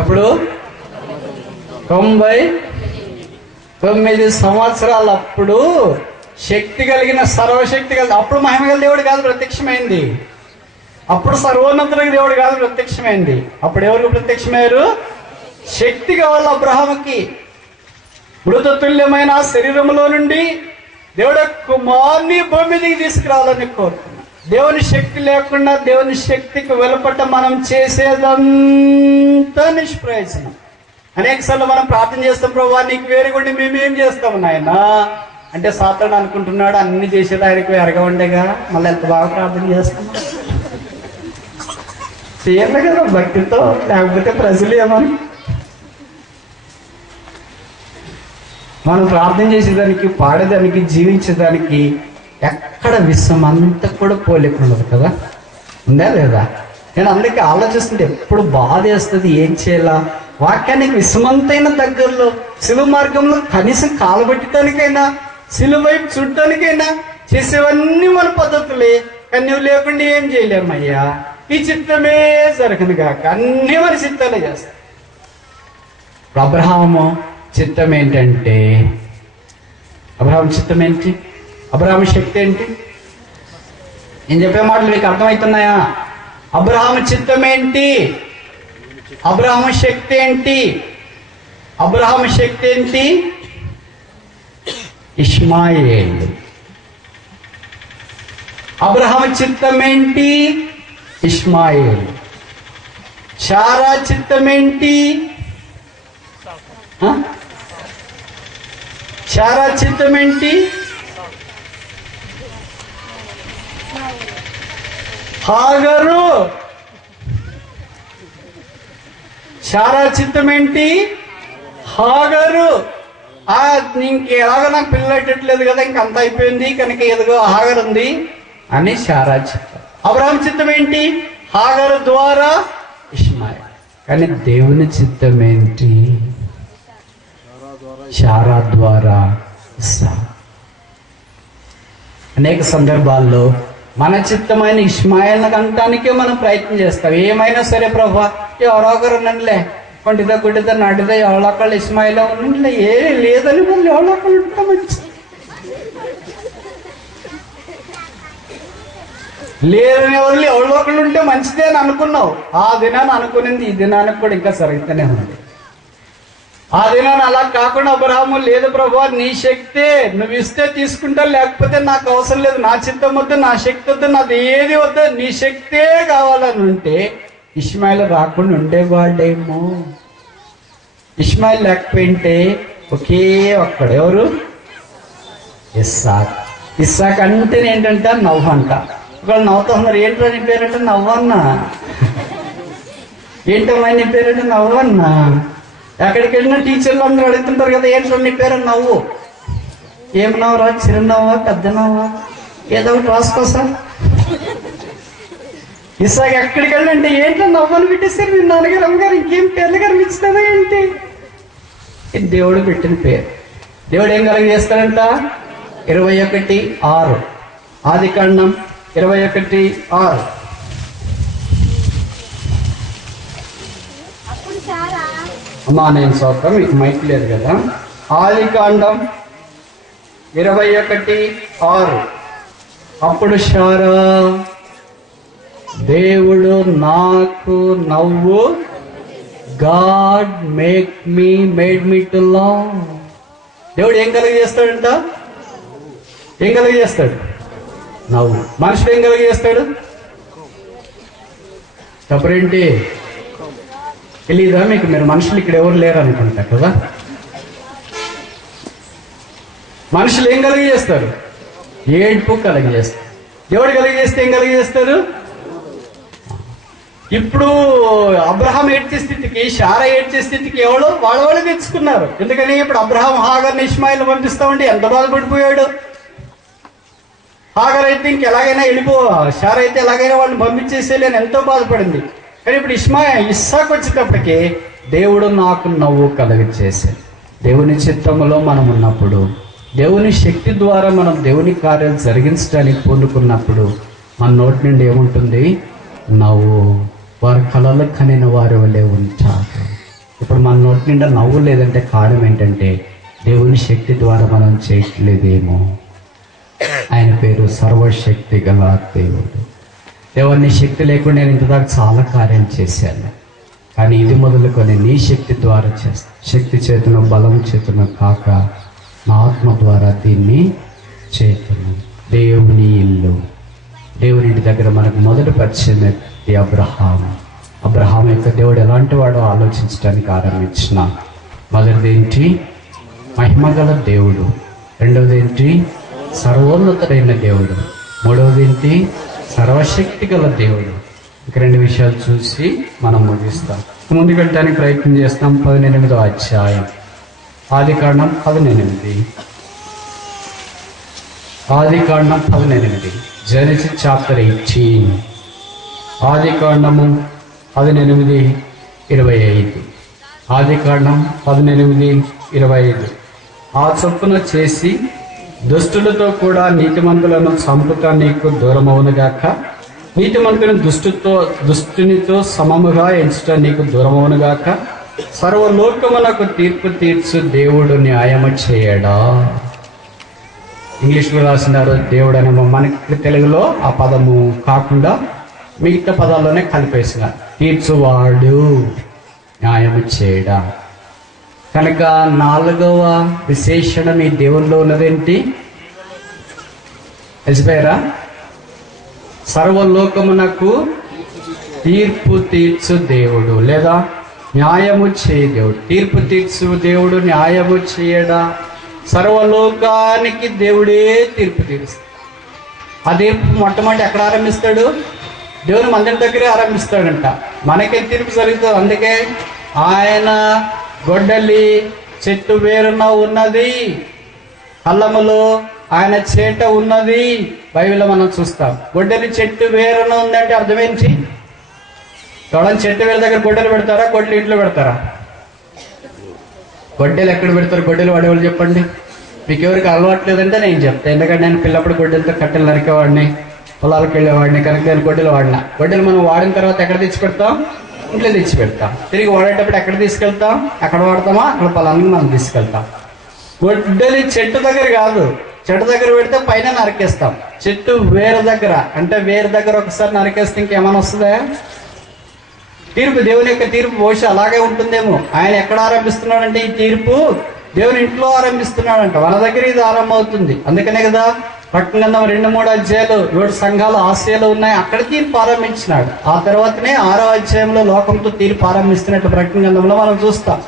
ఎప్పుడు 99 సంవత్సరాలు అప్పుడు శక్తి కలిగిన, సర్వశక్తి కలిగిన, అప్పుడు మహిమ గల దేవుడు కాదు ప్రత్యక్షమైంది, అప్పుడు సర్వోన్నతుడికి దేవుడు కాదు ప్రత్యక్షమైంది. అప్పుడు ఎవరికి ప్రత్యక్షమయ్యారు? శక్తి కావాలి అబ్రహాముకి. మృతతుల్యమైన శరీరంలో నుండి దేవుడు కుమారుని భూమి మీదకి తీసుకురావాలని కోరుతున్నాడు. దేవుని శక్తి లేకుండా, దేవుని శక్తికి వెలుపట మనం చేసేదంతా నిష్ప్రయోజనం. అనేకసార్లు మనం ప్రార్థన చేస్తాం, ప్రభువా నీకు వేరుగుండి మేమేం చేస్తాము నాయన అంటే, సాతాను అనుకుంటున్నాడు అన్ని చేసేది ఆయనకు ఎరగవండేగా, మళ్ళీ ఎంత బాగా ప్రార్థన చేస్తాం. చేయాలి కదా భక్తితో, లేకపోతే ప్రజలు ఏమని. మనం ప్రార్థన చేసేదానికి, పాడేదానికి, జీవించేదానికి ఎక్కడ విశ్వం అంతా కూడా పోలిక ఉండదు కదా, ఉందా లేదా? నేను అందుకే ఆలోచిస్తుంటే ఎప్పుడు బాధ వేస్తుంది, ఏం చేయాలా? వాక్యానికి విశ్వమంతైన దగ్గరలో, శిలువ మార్గంలో కనీసం కాలబెట్టడానికైనా, శిలువ వైపు చూడటానికైనా చేసేవన్నీ మన పద్ధతులే. కానీ నువ్వు లేకుండా ఏం చేయలేమయ్యా, ఈ చిత్తమే జరగదు కాక అన్నీ మన చిత్తాలే చేస్తాం. అబ్రహాము చిత్తం ఏంటంటే, అబ్రహాం చిత్తం ఏంటి? అబ్రహాము శక్తి ఏంటి? నేను చెప్పే మాటలు మీకు అర్థమవుతున్నాయా? అబ్రహాము చిత్తం ఏంటి? అబ్రహాము శక్తి ఏంటి? అబ్రహాము శక్తి ఏంటి? ఇష్మాయేలు. అబ్రహాము చిత్తం ఏంటి? ఇష్మాయేలు. శారా చిత్తం ఏంటి? శారా చిత్తం ఏంటి? హాగరు. శారా చిత్తం ఏంటి? హాగరు. ఇంకెలాగో నాకు పిల్లలు పెట్టట్లేదు కదా, ఇంకంత అయిపోయింది కనుక ఎదుగో హాగరు ఉంది అని శారా చిత్తం. అబ్రహాం చిత్తం ఏంటి? హాగరు ద్వారా ఇష్మాయేల్. కానీ దేవుని చిత్తం ఏంటి? శారా ద్వారా ఇస్సాకు. అనేక సందర్భాల్లో మన చిత్తమైన ఇష్మాయేల్ని కనటానికే మనం ప్రయత్నం చేస్తాం. ఏమైనా సరే ప్రభా, ఎవరో ఒకరు ఉన్నట్లే, కొంటిదో గుడ్డిదో నాటిదో ఎవరో ఒకళ్ళు ఇష్మాయిలో ఉన్నట్లే, ఏ లేదని వాళ్ళు ఎవరో ఒకళ్ళు ఉంటా మంచి లేదని వాళ్ళు ఎవరో ఒకళ్ళు ఉంటే మంచిదే అని అనుకున్నావు. ఆ దినాన్ని అనుకునింది ఈ దినానికి కూడా ఇంకా జరుగుతూనే ఉంది. ఆ దినాన్ని అలా కాకుండా అబ్రహాము, లేదు ప్రభా నీ శక్తే, నువ్వు ఇస్తే తీసుకుంటా, లేకపోతే నాకు అవసరం లేదు, నా చిత్తం వద్దు, నా శక్తి వద్దు, నాది ఏది వద్దు, నీ శక్తే కావాలని ఉంటే ఇష్మాయిల్ రాకుండా ఉండేవాడేమో. ఇష్మాయిల్ లేకపోయింటే ఒకే ఒక్కడు, ఎవరు? ఇస్సాక్. ఇస్సాక్ అంటేనే ఏంటంటే నవ్వు అంట. ఒకళ్ళు నవ్వుతున్నారు, ఏంటో నీ పేరంటే నవ్వన్నా, ఏంటమ్మా నీ పేరంటే నవ్వన్నా. ఎక్కడికి వెళ్ళినా టీచర్లు అందరూ అడుగుతుంటారు కదా, ఏంటో నీ పేరు? నవ్వు. ఏం నవ్వురా? చిరునవ్వా, పెద్ద నవ్వా, ఏదో ఒకటి రాసుకోసా. ఇసాక్ ఎక్కడికి వెళ్ళంటే ఏంటో నవ్వని పెట్టేసారు, మీ నాన్నగారు అమ్మగారు ఇంకేం పేర్లు కనిపించినదా ఏంటి? దేవుడు పెట్టిన పేరు. దేవుడు ఏం కలిగజేస్తాడంట? 21:6 ఆదికాండం 21:6. అమ్మా నేను సోత్రం, మీకు మైక్ లేదు కదా. ఆదికాండం 21:6. అప్పుడు శారా, దేవుడు నాకు నవ్వు, God made me to love. దేవుడు ఏం కలిగజేస్తాడంట? ఏం కలిగజేస్తాడు? నవ్వు. మనుషుడు ఏం కలిగజేస్తాడు? తప్పరేంటి? తెలీదా మీకు? మీరు మనుషులు ఇక్కడ ఎవరు లేరు అనుకుంటా కదా. మనుషులు ఏం కలిగజేస్తారు? ఏడ్పు కలిగజేస్తారు. దేవుడు కలిగజేస్తే ఏం కలిగజేస్తారు? ఇప్పుడు అబ్రహాం ఏడ్చే స్థితికి, శారా ఏడ్చే స్థితికి ఎవరు వాళ్ళు తెచ్చుకున్నారు. ఎందుకని ఇప్పుడు అబ్రహాం హాగర్ని ఇష్మాయిల్ పంపిస్తామంటే ఎంత బాధపడిపోయాడు. హాగర్ అయితే ఇంకెలాగైనా శారా అయితే ఎలాగైనా వాళ్ళని పంపించేసేలేని ఎంతో బాధపడింది. కానీ ఇప్పుడు ఇస్సాకు వచ్చేటప్పటికి దేవుడు నాకు నవ్వు కలుగచేశాడు. దేవుని చిత్తములో మనం ఉన్నప్పుడు, దేవుని శక్తి ద్వారా మనం దేవుని కార్యాలు జరిగించడానికి పూనుకున్నప్పుడు మన నోటి నుండి ఏముంటుంది? నవ్వు. వారి కళలు కనిన వారి వల్లే ఉంటారు. ఇప్పుడు మన నోటి నిండా నవ్వు లేదంటే కారణం ఏంటంటే దేవుని శక్తి ద్వారా మనం చేయట్లేదేమో. ఆయన పేరు సర్వశక్తి గల దేవుడు. దేవుని శక్తి లేకుండా నేను ఇంతదాకా చాలా కార్యం చేశాను, కానీ ఇది మొదలుకొని నీ శక్తి ద్వారా చేస్తాను. శక్తి చేతును బలం చేతును కాక నా ఆత్మ ద్వారా దీన్ని చేతును. దేవుని ఇల్లు, దేవుని ఇంటి దగ్గర మనకు మొదటి పరిచయం వ్యక్తి అబ్రహాం. అబ్రహాం యొక్క దేవుడు ఎలాంటి వాడో ఆలోచించడానికి ఆరంభించిన. మొదటిది ఏంటి? మహిమగల దేవుడు. రెండవది ఏంటి? సర్వోన్నతుడైన దేవుడు. మూడవది ఏంటి? సర్వశక్తి గల దేవుడు. ఇక 2 విషయాలు చూసి మనం ముగిస్తాం. ముందుకు వెళ్ళడానికి ప్రయత్నం చేస్తాం. 18వ అధ్యాయం ఆదికాండం 18. ఆదికాండం 18. Genesis chapter 18. ఆదికాండము 18:25. ఆదికాండం 18:25. ఆ చొప్పున చేసి దుష్టులతో కూడా నీతిమంతులను చంపుట నీకు దూరమవునుగాక, నీతిమంతుని దుష్టునితో సమముగా ఎంచుట నీకు దూరమవునుగాక, సర్వలోకమునకు తీర్పు తీర్చు దేవుడు న్యాయము చేయడా. ఇంగ్లీష్లో రాసినారు దేవుడు అని, మనకి తెలుగులో ఆ పదము కాకుండా మిగతా పదాల్లోనే కలిపేసిన. తీర్చువాడు, న్యాయము చేయడా. కనుక 4వ విశేషణం ఈ దేవునిలో ఉన్నదేంటి? తెలిసిపోయారా? సర్వలోకమునకు తీర్పు తీర్చు దేవుడు, లేదా న్యాయము చేయ దేవుడు. తీర్పు తీర్చు దేవుడు, న్యాయము చేయడా. సర్వలోకానికి దేవుడే తీర్పు తీరుస్తాడు. ఆ తీర్పు మొట్టమొదటి ఎక్కడ ఆరంభిస్తాడు? దేవుని మందిరం దగ్గరే ఆరంభిస్తాడంట. మనకే తీర్పు జరుగుతుంది. అందుకే ఆయన గొడ్డలి చెట్టు వేరున ఉన్నది, కళ్ళములో ఆయన చేట ఉన్నది. బైబిల్లో మనం చూస్తాం. గొడ్డలి చెట్టు వేరున ఉందంటే అర్థమేంటి? ఎవడన్నా చెట్టు వేరు దగ్గర గొడ్డలు పెడతారా? గొడ్డలు ఇంట్లో పెడతారా? గొడ్డలు ఎక్కడ పెడతారు? గొడ్డలు వాడేవాళ్ళు చెప్పండి. మీకు ఎవరికి అలవాట్లేదంటే నేను చెప్తాను. ఎందుకంటే నేను పిల్లప్పుడు గొడ్డలతో కట్టెలు నరికేవాడిని, పొలాలకు వెళ్ళేవాడిని. కనుక నేను గొడ్డలు వాడినా. గొడ్డలు మనం వాడిన తర్వాత ఎక్కడ తెచ్చి పెడతాం? ఇంట్లో తెచ్చి పెడతాం. తిరిగి వాడేటప్పుడు ఎక్కడ తీసుకెళ్తాం? ఎక్కడ వాడతామా అక్కడ పొలానికి మనం తీసుకెళ్తాం. గొడ్డలి చెట్టు దగ్గర కాదు. చెట్టు దగ్గర పెడితే పైన నరికేస్తాం. చెట్టు వేరు దగ్గర, అంటే వేరు దగ్గర ఒకసారి నరికేస్తే ఇంకేమైనా వస్తుందా? తీర్పు, దేవుని యొక్క తీర్పు బహుశా అలాగే ఉంటుందేమో. ఆయన ఎక్కడ ఆరంభిస్తున్నాడంటే ఈ తీర్పు దేవుని ఇంట్లో ఆరంభిస్తున్నాడంట. మన దగ్గర ఇది ఆరంభమవుతుంది. అందుకనే కదా ప్రకటన గ్రంథం 2-3 అధ్యాయాలు 7 సంఘాలు ఆసియాలో ఉన్నాయి, అక్కడ తీర్పు ఆరంభించినాడు. ఆ తర్వాతనే 6వ అధ్యాయంలో లోకంతో తీర్పు ఆరంభిస్తున్నట్లు ప్రకటన గ్రంథంలో మనం చూస్తాం.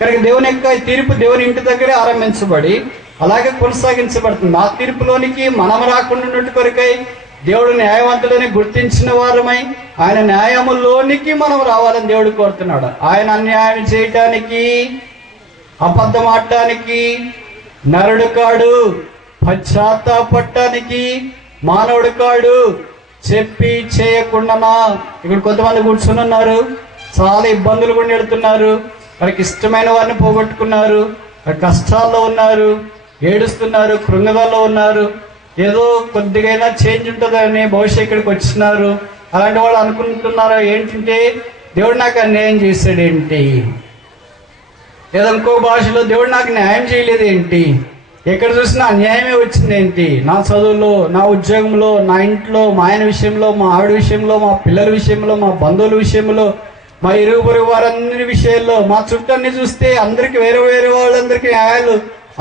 కనుక దేవుని యొక్క తీర్పు దేవుని ఇంటి దగ్గరే ఆరంభించబడి అలాగే కొనసాగించబడుతుంది. ఆ తీర్పులోనికి మనం రాకుండా ఉన్నట్టు కొరకై దేవుడు న్యాయవంతులని గుర్తించిన వారమై ఆయన న్యాయములోనికి మనం రావాలని దేవుడు కోరుతున్నాడు. ఆయన అన్యాయం చేయటానికి, అబద్ధం ఆడటానికి నరుడు కాడు, పశ్చాత్తాపడటానికి మానవుడు కాడు. చెప్పి చేయకుండానా. ఇక్కడ కొంతమంది కూర్చుని ఉన్నారు, చాలా ఇబ్బందులు కూడా ఎడుతున్నారు, వారికి ఇష్టమైన వారిని పోగొట్టుకున్నారు, కష్టాల్లో ఉన్నారు, ఏడుస్తున్నారు, కృంగదల్లో ఉన్నారు. ఏదో కొద్దిగైనా చేంజ్ ఉంటుందని బహుశా ఇక్కడికి వచ్చినారు. అలాంటి వాళ్ళు అనుకుంటున్నారు ఏంటంటే దేవుడు నాకు అన్యాయం చేశాడేంటి, లేదా ఇంకో భాషలో దేవుడు నాకు న్యాయం చేయలేదు ఏంటి, ఎక్కడ చూసినా అన్యాయమే వచ్చింది ఏంటి, నా చదువులో, నా ఉద్యోగంలో, నా ఇంట్లో, మా ఆయన విషయంలో, మా ఆవిడ విషయంలో, మా పిల్లల విషయంలో, మా బంధువుల విషయంలో, మా ఇరుగు పొరుగు వారందరి విషయాల్లో, మా చుట్టూ అన్ని చూస్తే అందరికి వేరే వేరే వాళ్ళందరికీ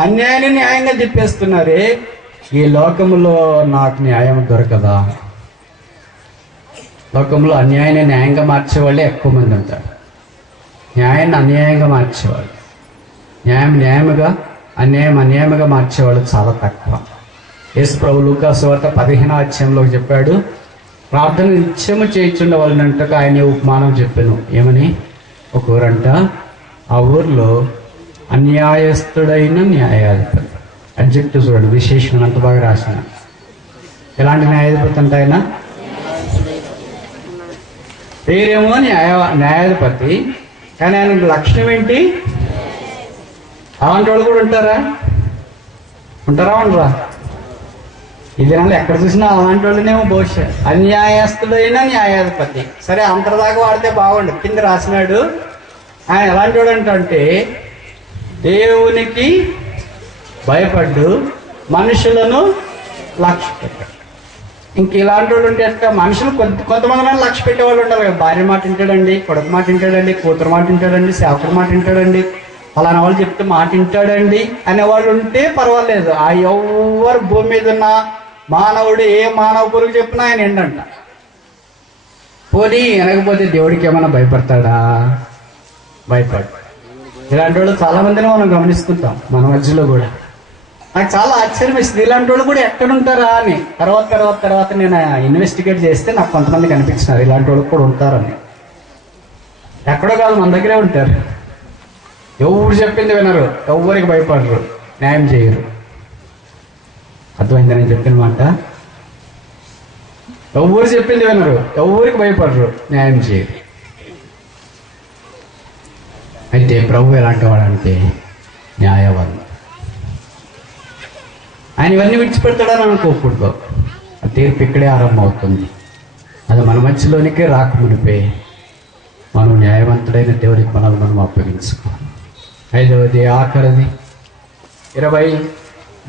అన్యాయాన్ని న్యాయంగా చెప్పేస్తున్నారే. ఈ లోకంలో నాకు న్యాయం దొరకదా? లోకంలో అన్యాయాన్ని న్యాయంగా మార్చేవాళ్ళే ఎక్కువ మంది ఉంటారు. న్యాయాన్ని అన్యాయంగా మార్చేవాళ్ళు, న్యాయం న్యాయముగా, అన్యాయం అన్యాయముగా మార్చేవాళ్ళు చాలా తక్కువ. యేసు ప్రభు లూకాసు వార్త 15వ అధ్యాయంలో చెప్పాడు, ప్రార్థన నిత్యము చేయించుండే వాళ్ళనంటగా ఆయన ఉపమానం చెప్పాను. ఏమని? ఒక ఊరంట, ఆ ఊర్లో అన్యాయస్తుడైన న్యాయాధిపతి. అబ్జెక్టివ్ చూడండి, విశేషం అంత బాగా రాసిన. ఎలాంటి న్యాయాధిపతి అంటే ఆయన పేరేమో న్యాయాధిపతి, కానీ ఆయన లక్ష్యం ఏంటి? అలాంటి వాళ్ళు కూడా ఉంటారా? ఉండరా? ఈ దినాలు ఎక్కడ చూసినా అలాంటి వాళ్ళనేమో బహుశా. అన్యాయస్తుడైన న్యాయాధిపతి. సరే, అంతర్దాకా వాడితే బాగుండు. కింద రాసినాడు ఆయన ఎలాంటి వాడు అంటే దేవునికి భయపడ్డు మనుషులను లక్ష్య పెట్టాడు. ఇంక ఇలాంటి వాళ్ళు ఉంటే ఎట్లా? మనుషులు కొంతమంది లక్ష్య పెట్టేవాళ్ళు ఉండాలి కదా. భార్య మాట వింటాడండి, కొడుకు మాట వింటాడండి, కూతురు మాట వింటాడండి, సేవకుడు మాట వింటాడండి, అలానే వాళ్ళు చెప్తే మాట వింటాడండి అనేవాళ్ళు ఉంటే పర్వాలేదు. ఆ ఎవరు భూమి మీద ఉన్న మానవుడు, ఏ మానవ పురుగు చెప్పినా ఆయన ఏంటంట. పోనీ వినకపోతే దేవుడికి ఏమైనా భయపడతాడా? భయపడు. ఇలాంటి వాళ్ళు చాలా మందిని మనం గమనిస్తుంటాం మన మధ్యలో కూడా. నాకు చాలా ఆశ్చర్యం ఇస్తుంది, ఇలాంటి వాళ్ళు కూడా ఎక్కడుంటారా అని. తర్వాత నేను ఇన్వెస్టిగేట్ చేస్తే నాకు కొంతమంది కనిపించినారు ఇలాంటి వాళ్ళు కూడా ఉంటారని. ఎక్కడో కాదు, మన దగ్గరే ఉంటారు. ఎవరు చెప్పింది వినరు, ఎవరికి భయపడరు, న్యాయం చేయరు. అర్థమైంది నేను చెప్పిన మాట? ఎవరు చెప్పింది వినరు, ఎవరికి భయపడరు, న్యాయం చేయరు. అయితే ప్రభు ఎలాంటి వాడంటే న్యాయవాది. ఆయన ఇవన్నీ విడిచిపెడతాడని అనుకోకూడదు. ఆ తీర్పు ఇక్కడే ఆరంభం అవుతుంది. అది మన మధ్యలోనికే రాకమునిపే మనం న్యాయవంతుడైన దేవుడికి మనల్ని మనం అప్పగించుకోవాలి. 5వది ఆఖరిది 20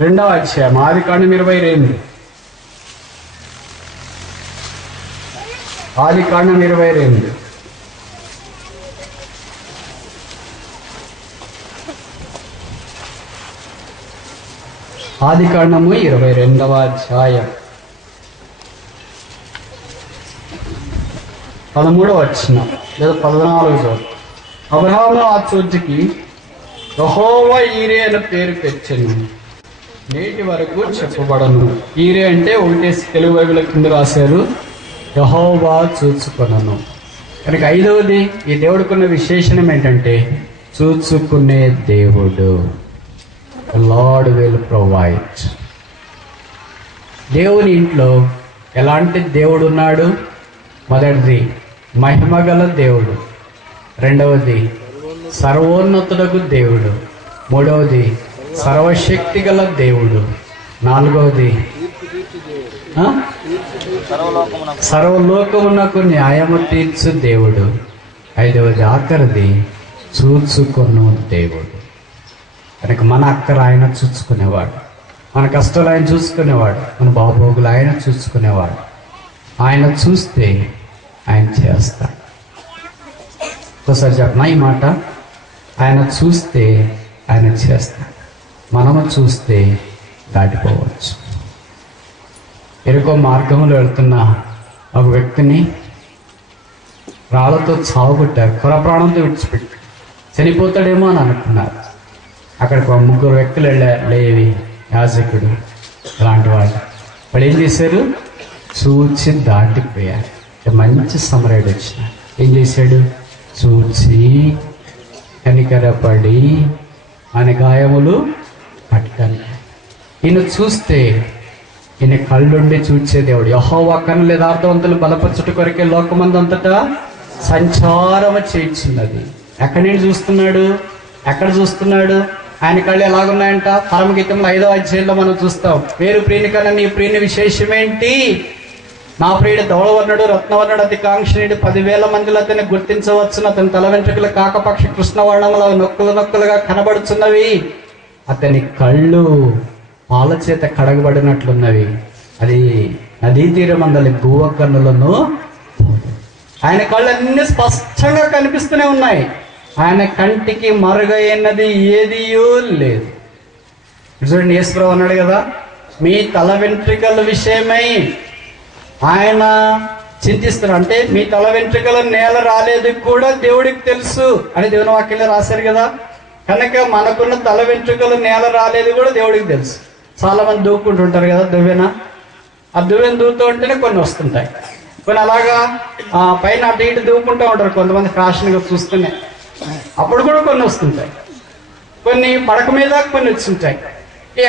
రెండవ అధ్యాయం ఆదికాండం 22. ఆదికాండం 22. ఆదికాండము 22వ అధ్యాయం 13వ వచనం లేదా 14వ. అబ్రహాము ఆ చోటికి యెహోవా ఈరే అని పేరు పెట్టెను, నేటి వరకు చెప్పబడను. ఈరే అంటే ఒకటే తెలుగు బైబిల్ కింద రాశారు, యెహోవా చూచుకొనను. కనుక ఐదవది ఈ దేవుడికున్న విశేషణం ఏంటంటే చూచుకునే దేవుడు. Lord will provide. దేవుని ఇంట్లో ఎలాంటి దేవుడు ఉన్నాడు? మొదటిది మహిమగల దేవుడు, రెండవది సర్వోన్నతుడకు దేవుడు, మూడవది సర్వశక్తి గల దేవుడు, నాలుగవది సర్వలోకమునకు న్యాయము తీర్చు దేవుడు, ఐదవది ఆఖరిది చూచుకున్న దేవుడు. కనుక మన అక్కర ఆయన చూసుకునేవాడు, మన కష్టాలు ఆయన చూసుకునేవాడు, మన బాగోగులు ఆయన చూసుకునేవాడు. ఆయన చూస్తే ఆయన చేస్తాడు. ఒకసారి చెప్పనా ఈ మాట? ఆయన చూస్తే ఆయన చేస్తాడు. మనము చూస్తే దాటిపోవచ్చు. ఎరుకో మార్గంలో వెళ్తున్న ఒక వ్యక్తిని రాళ్లతో చావుకొట్టారు, ప్రాణంతో విడిచిపెట్టి చనిపోతాడేమో అని అనుకున్నారు. అక్కడికి ఒక ముగ్గురు వ్యక్తులు వెళ్ళారు, లేవి, యాజకుడు, అలాంటి వాళ్ళు ఏం చేశారు? చూచి దాటిపోయారు. మంచి సమరయుడు వచ్చిన ఏం చేశాడు? చూచి కనికరపడి ఆయన గాయములు పట్టుకొని. ఈయన చూస్తే ఈయన కళ్ళుండి చూచే దేవుడు. యెహోవా కన్నులు యథార్థవంతులు బలపరచుట కొరకే లోకమందంతటా సంచారము చేయించున్నది. ఎక్కడి నుండి చూస్తున్నాడు? ఎక్కడ చూస్తున్నాడు? ఆయన కళ్ళు ఎలాగున్నాయంట? పరమగీతంలో 5వ అధ్యాయంలో మనం చూస్తాం. వేరు ప్రియుని కన్నా నీ ప్రియుని విశేషమేంటి? నా ప్రియుడు ధవళవర్ణుడు, రత్నవర్ణుడు, అతి కాంక్షణీయుడు, 10,000 మందిలో అతన్ని గుర్తించవచ్చును. అతని తల వెంట్రుకలు కాకపక్ష కృష్ణవర్ణములు నొక్కులు నొక్కులుగా కనబడుచున్నవి. అతని కళ్ళు పాల చేత కడగబడినట్లున్నవి. అది నదీ తీరమందలి గువ్వ కన్నులను. ఆయన కళ్ళు అన్ని స్పష్టంగా కనిపిస్తూనే ఉన్నాయి. ఆయన కంటికి మరుగైనది ఏదియూ లేదు. చూడండి, యేసుప్రభువు అన్నాడు కదా, మీ తల వెంట్రుకల విషయమై ఆయన చింతిస్తున్నారు. అంటే మీ తల వెంట్రుకల నేల రాలేదు కూడా దేవుడికి తెలుసు అని దేవుని వాక్యంలో రాశారు కదా. కనుక మనకున్న తల వెంట్రుకల నేల రాలేదు కూడా దేవుడికి తెలుసు. చాలా మంది దూకుంటుంటారు కదా దువ్వెన. ఆ దువ్వెన దూకుతూ ఉంటేనే కొన్ని వస్తుంటాయి, కొన్ని అలాగా పైన అటు ఇటు దూకుంటూ ఉంటారు కొంతమంది ఫ్యాషన్గా చూస్తూనే. అప్పుడు కూడా కొన్ని వస్తుంటాయి, కొన్ని పడక మీద కొన్ని వచ్చుంటాయి.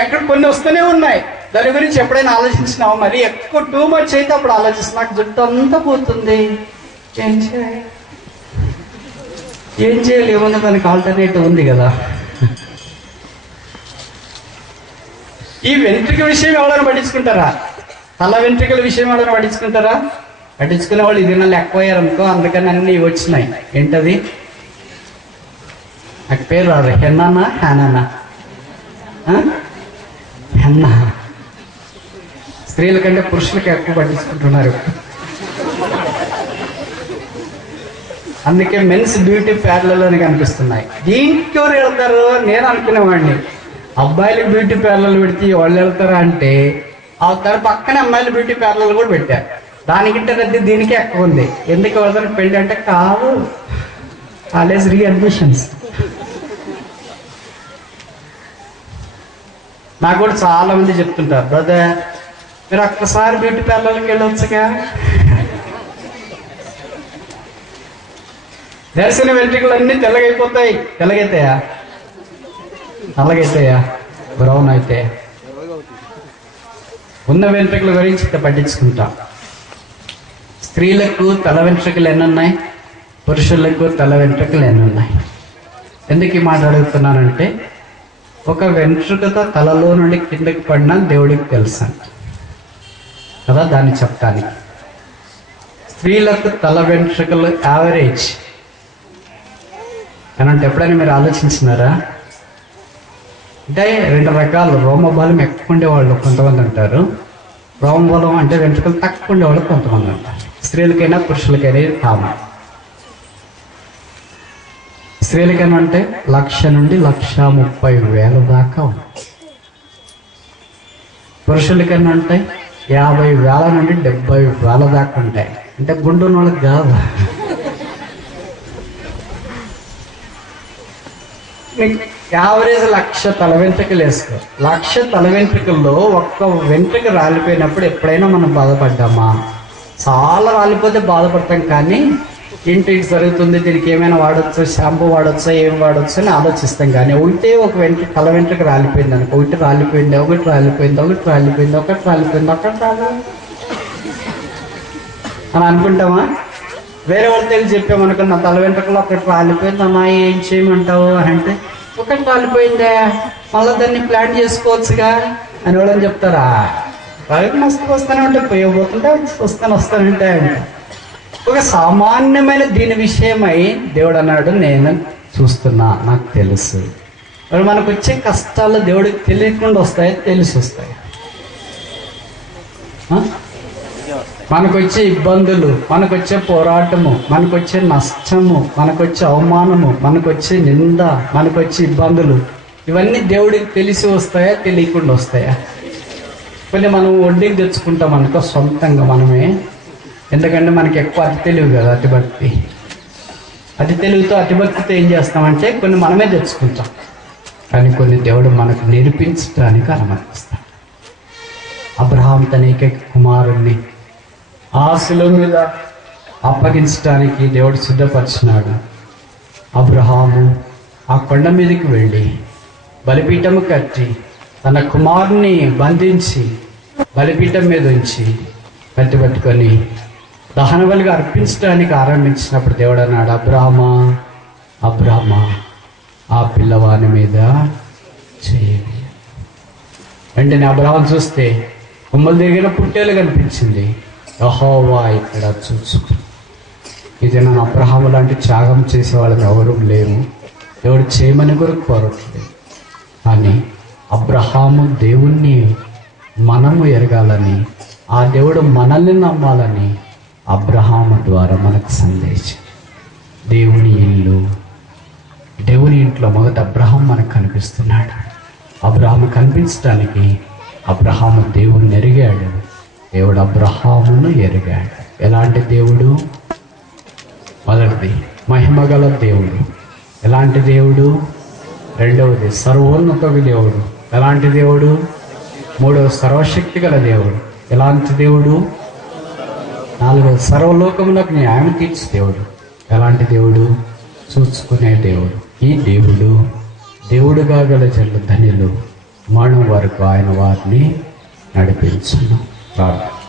ఎక్కడ కొన్ని వస్తూనే ఉన్నాయి. దాని గురించి ఎప్పుడైనా ఆలోచించినావు? మరి ఎక్కువ టూ మచ్ అయితే అప్పుడు ఆలోచిస్తున్నా, నాకు జుట్టు అంతా పోతుంది, ఏం చేయాలి? ఏముంది, దానికి ఆల్టర్నేటివ్ ఉంది కదా. ఈ వెంట్రుక విషయం ఎవరైనా పట్టించుకుంటారా? తల వెంట్రుకల విషయం ఎవరైనా పట్టించుకుంటారా? పట్టించుకునే వాళ్ళు ఇది నెల ఎక్కువయ్యారనుకో, అందుకని అన్నీ వచ్చినాయి. ఏంటది? నాకు పేరు రాదు. హెన్నానా హ్యానానా? హెన్నా. స్త్రీల కంటే పురుషులకి ఎక్కువ పట్టించుకుంటున్నారు. అందుకే మెన్స్ బ్యూటీ పార్లర్ అని కనిపిస్తున్నాయి. దీనికి ఎవరు వెళ్తారు? నేను అనుకునేవాడిని, అబ్బాయిలకు బ్యూటీ పార్లర్లు పెడితే వాళ్ళు వెళ్తారా అంటే, దాని పక్కనే అమ్మాయిలు బ్యూటీ పార్లర్లు కూడా పెట్టారు. దానికంటే రద్దీ దీనికే ఎక్కువ ఉంది. ఎందుకు వెళ్తారు పెళ్ళి అంటే? కాదు, కాలేజ్ రీఅడ్మిషన్స్. నాకు కూడా చాలా మంది చెప్తుంటారు, బ్రదర్ మీరు ఒక్కసారి బ్యూటీ పార్లర్కి వెళ్ళొచ్చుగా. దర్శన వెంట్రుకలు అన్నీ తెల్లగైపోతాయి. తెల్లగైతాయా? నల్లగైతాయా? బ్రౌన్ అయితే? ఉన్న వెంట్రుకల గురించి పట్టించుకుంటాం. స్త్రీలకు తల వెంట్రుకలు ఎన్నున్నాయి, పురుషులకు తల వెంట్రుకలు ఎన్నున్నాయి. ఎందుకు ఈ మాట అడుగుతున్నానంటే, ఒక వెంట్రుకతో తలలో నుండి కిందకి పడినా దేవుడికి తెలుసు కదా, దాన్ని చెప్పడానికి. స్త్రీలకు తల వెంట్రుకలు యావరేజ్ అని అంటే ఎప్పుడైనా మీరు ఆలోచించినారా? అంటే 2 రకాలు. రోమబలం ఎక్కువ ఉండేవాళ్ళు కొంతమంది ఉంటారు, రోమబలం అంటే వెంట్రుకలు తక్కువ ఉండేవాళ్ళు కొంతమంది ఉంటారు. స్త్రీలకైనా పురుషులకైనా ఇది కామన్. స్త్రీలకైనా అంటే 1,00,000 నుండి 1,30,000 దాకా ఉంటాయి. పురుషులకైనా అంటే 50,000 నుండి 70,000 దాకా ఉంటాయి. అంటే గుండు ఉన్న వాళ్ళకి కాదు. యావరేజ్ 1,00,000 తల వెంట్రుకలు వేసుకో. 1,00,000 తల వెంట్రుకల్లో ఒక్క వెంట్రుక రాలిపోయినప్పుడు ఎప్పుడైనా మనం బాధపడ్డామా? చాలా రాలిపోతే బాధపడతాం, కానీ ఏంటి జరుగుతుంది, దీనికి ఏమైనా వాడచ్చు, షాంపూ వాడచ్చా, ఏం వాడచ్చు అని ఆలోచిస్తాం. కానీ ఒక తల వెంట్రుక రాలిపోయింది అనుకో, ఒకటి రాలిపోయింది అని అనుకుంటామా? వేరే వాళ్ళు తెలిసి చెప్పామనుకో, నా తల వెంట్రుకలో ఒకటి రాలిపోయింది అమ్మా, ఏం చేయమంటావు అని అంటే, ఒకటి రాలిపోయిందే మళ్ళీ దాన్ని ప్లాన్ చేసుకోవచ్చుగా అని వాళ్ళని చెప్తారా? మస్తు వస్తూనే ఉంటాయి, పోయబోతుంటే వస్తానంటే అంట. ఒక సామాన్యమైన దీని విషయమై దేవుడు అన్నాడు, నేను చూస్తున్నా, నాకు తెలుసు. మరి మనకు వచ్చే కష్టాలు దేవుడికి తెలియకుండా వస్తాయి, తెలిసి వస్తాయి. మనకు వచ్చే ఇబ్బందులు, మనకు వచ్చే పోరాటము, మనకు వచ్చే నష్టము, మనకు వచ్చే అవమానము, మనకు వచ్చే నింద, మనకు వచ్చే ఇబ్బందులు, ఇవన్నీ దేవుడికి తెలిసి వస్తాయా, తెలియకుండా వస్తాయా? కొన్ని మనం వడ్డీకి తెచ్చుకుంటాం అనుకో సొంతంగా మనమే. ఎందుకంటే మనకి ఎక్కువ అతి తెలివి కదా, అతిభక్తి. అతి తెలివితో అతిభక్తితో ఏం చేస్తామంటే కొన్ని మనమే తెచ్చుకుంటాం, కానీ కొన్ని దేవుడు మనకు నేర్పించడానికి అనుమతిస్తాడు. అబ్రహాం తన ఏకైక కుమారుణ్ణి ఆశల మీద అప్పగించడానికి దేవుడు సిద్ధపరిచినాడు. అబ్రహాము ఆ కొండ మీదకి వెళ్ళి బలిపీఠము కట్టి తన కుమారుని బంధించి బలిపీఠం మీద ఉంచి కత్తి పట్టుకొని దహన బలిగా అర్పించడానికి ఆరంభించినప్పుడు దేవుడు అన్నాడు, అబ్రామా ఆ పిల్లవాని మీద చేయి. వెంటనే అబ్రహాం చూస్తే కొమ్మలు దిగిన పుట్టేలు కనిపించింది. యెహోవా ఇక్కడ చూసుకు, ఇది నా అబ్రహాము లాంటి త్యాగం చేసే వాళ్ళని ఎవరూ లేరు, దేవుడు చేయమని కూడా కోరట్లేదు. కానీ అబ్రహాము దేవుణ్ణి మనము ఎరగాలని, ఆ దేవుడు మనల్ని నమ్మాలని అబ్రహాము ద్వారా మనకు సందేశం. దేవుని ఇంట్లో మొదట అబ్రహాం మనకు కనిపిస్తున్నాడు. అబ్రహాము కనిపించడానికి అబ్రహాము దేవుణ్ణి ఎరిగాడు, దేవుడు అబ్రహామును ఎరిగాడు. ఎలాంటి దేవుడు? మొదటిది మహిమగల దేవుడు. ఎలాంటి దేవుడు? రెండవది సర్వోన్నత దేవుడు. ఎలాంటి దేవుడు? మూడవది సర్వశక్తి గల దేవుడు. ఎలాంటి దేవుడు? నాలుగవది సర్వలోకములకు న్యాయం తీర్చు దేవుడు. ఎలాంటి దేవుడు? చూసుకునే దేవుడు. ఈ దేవుడుగా గల జనులు ధన్యులు, మరణం వరకు ఆయన వారిని నడిపించును. ప్రార్థన.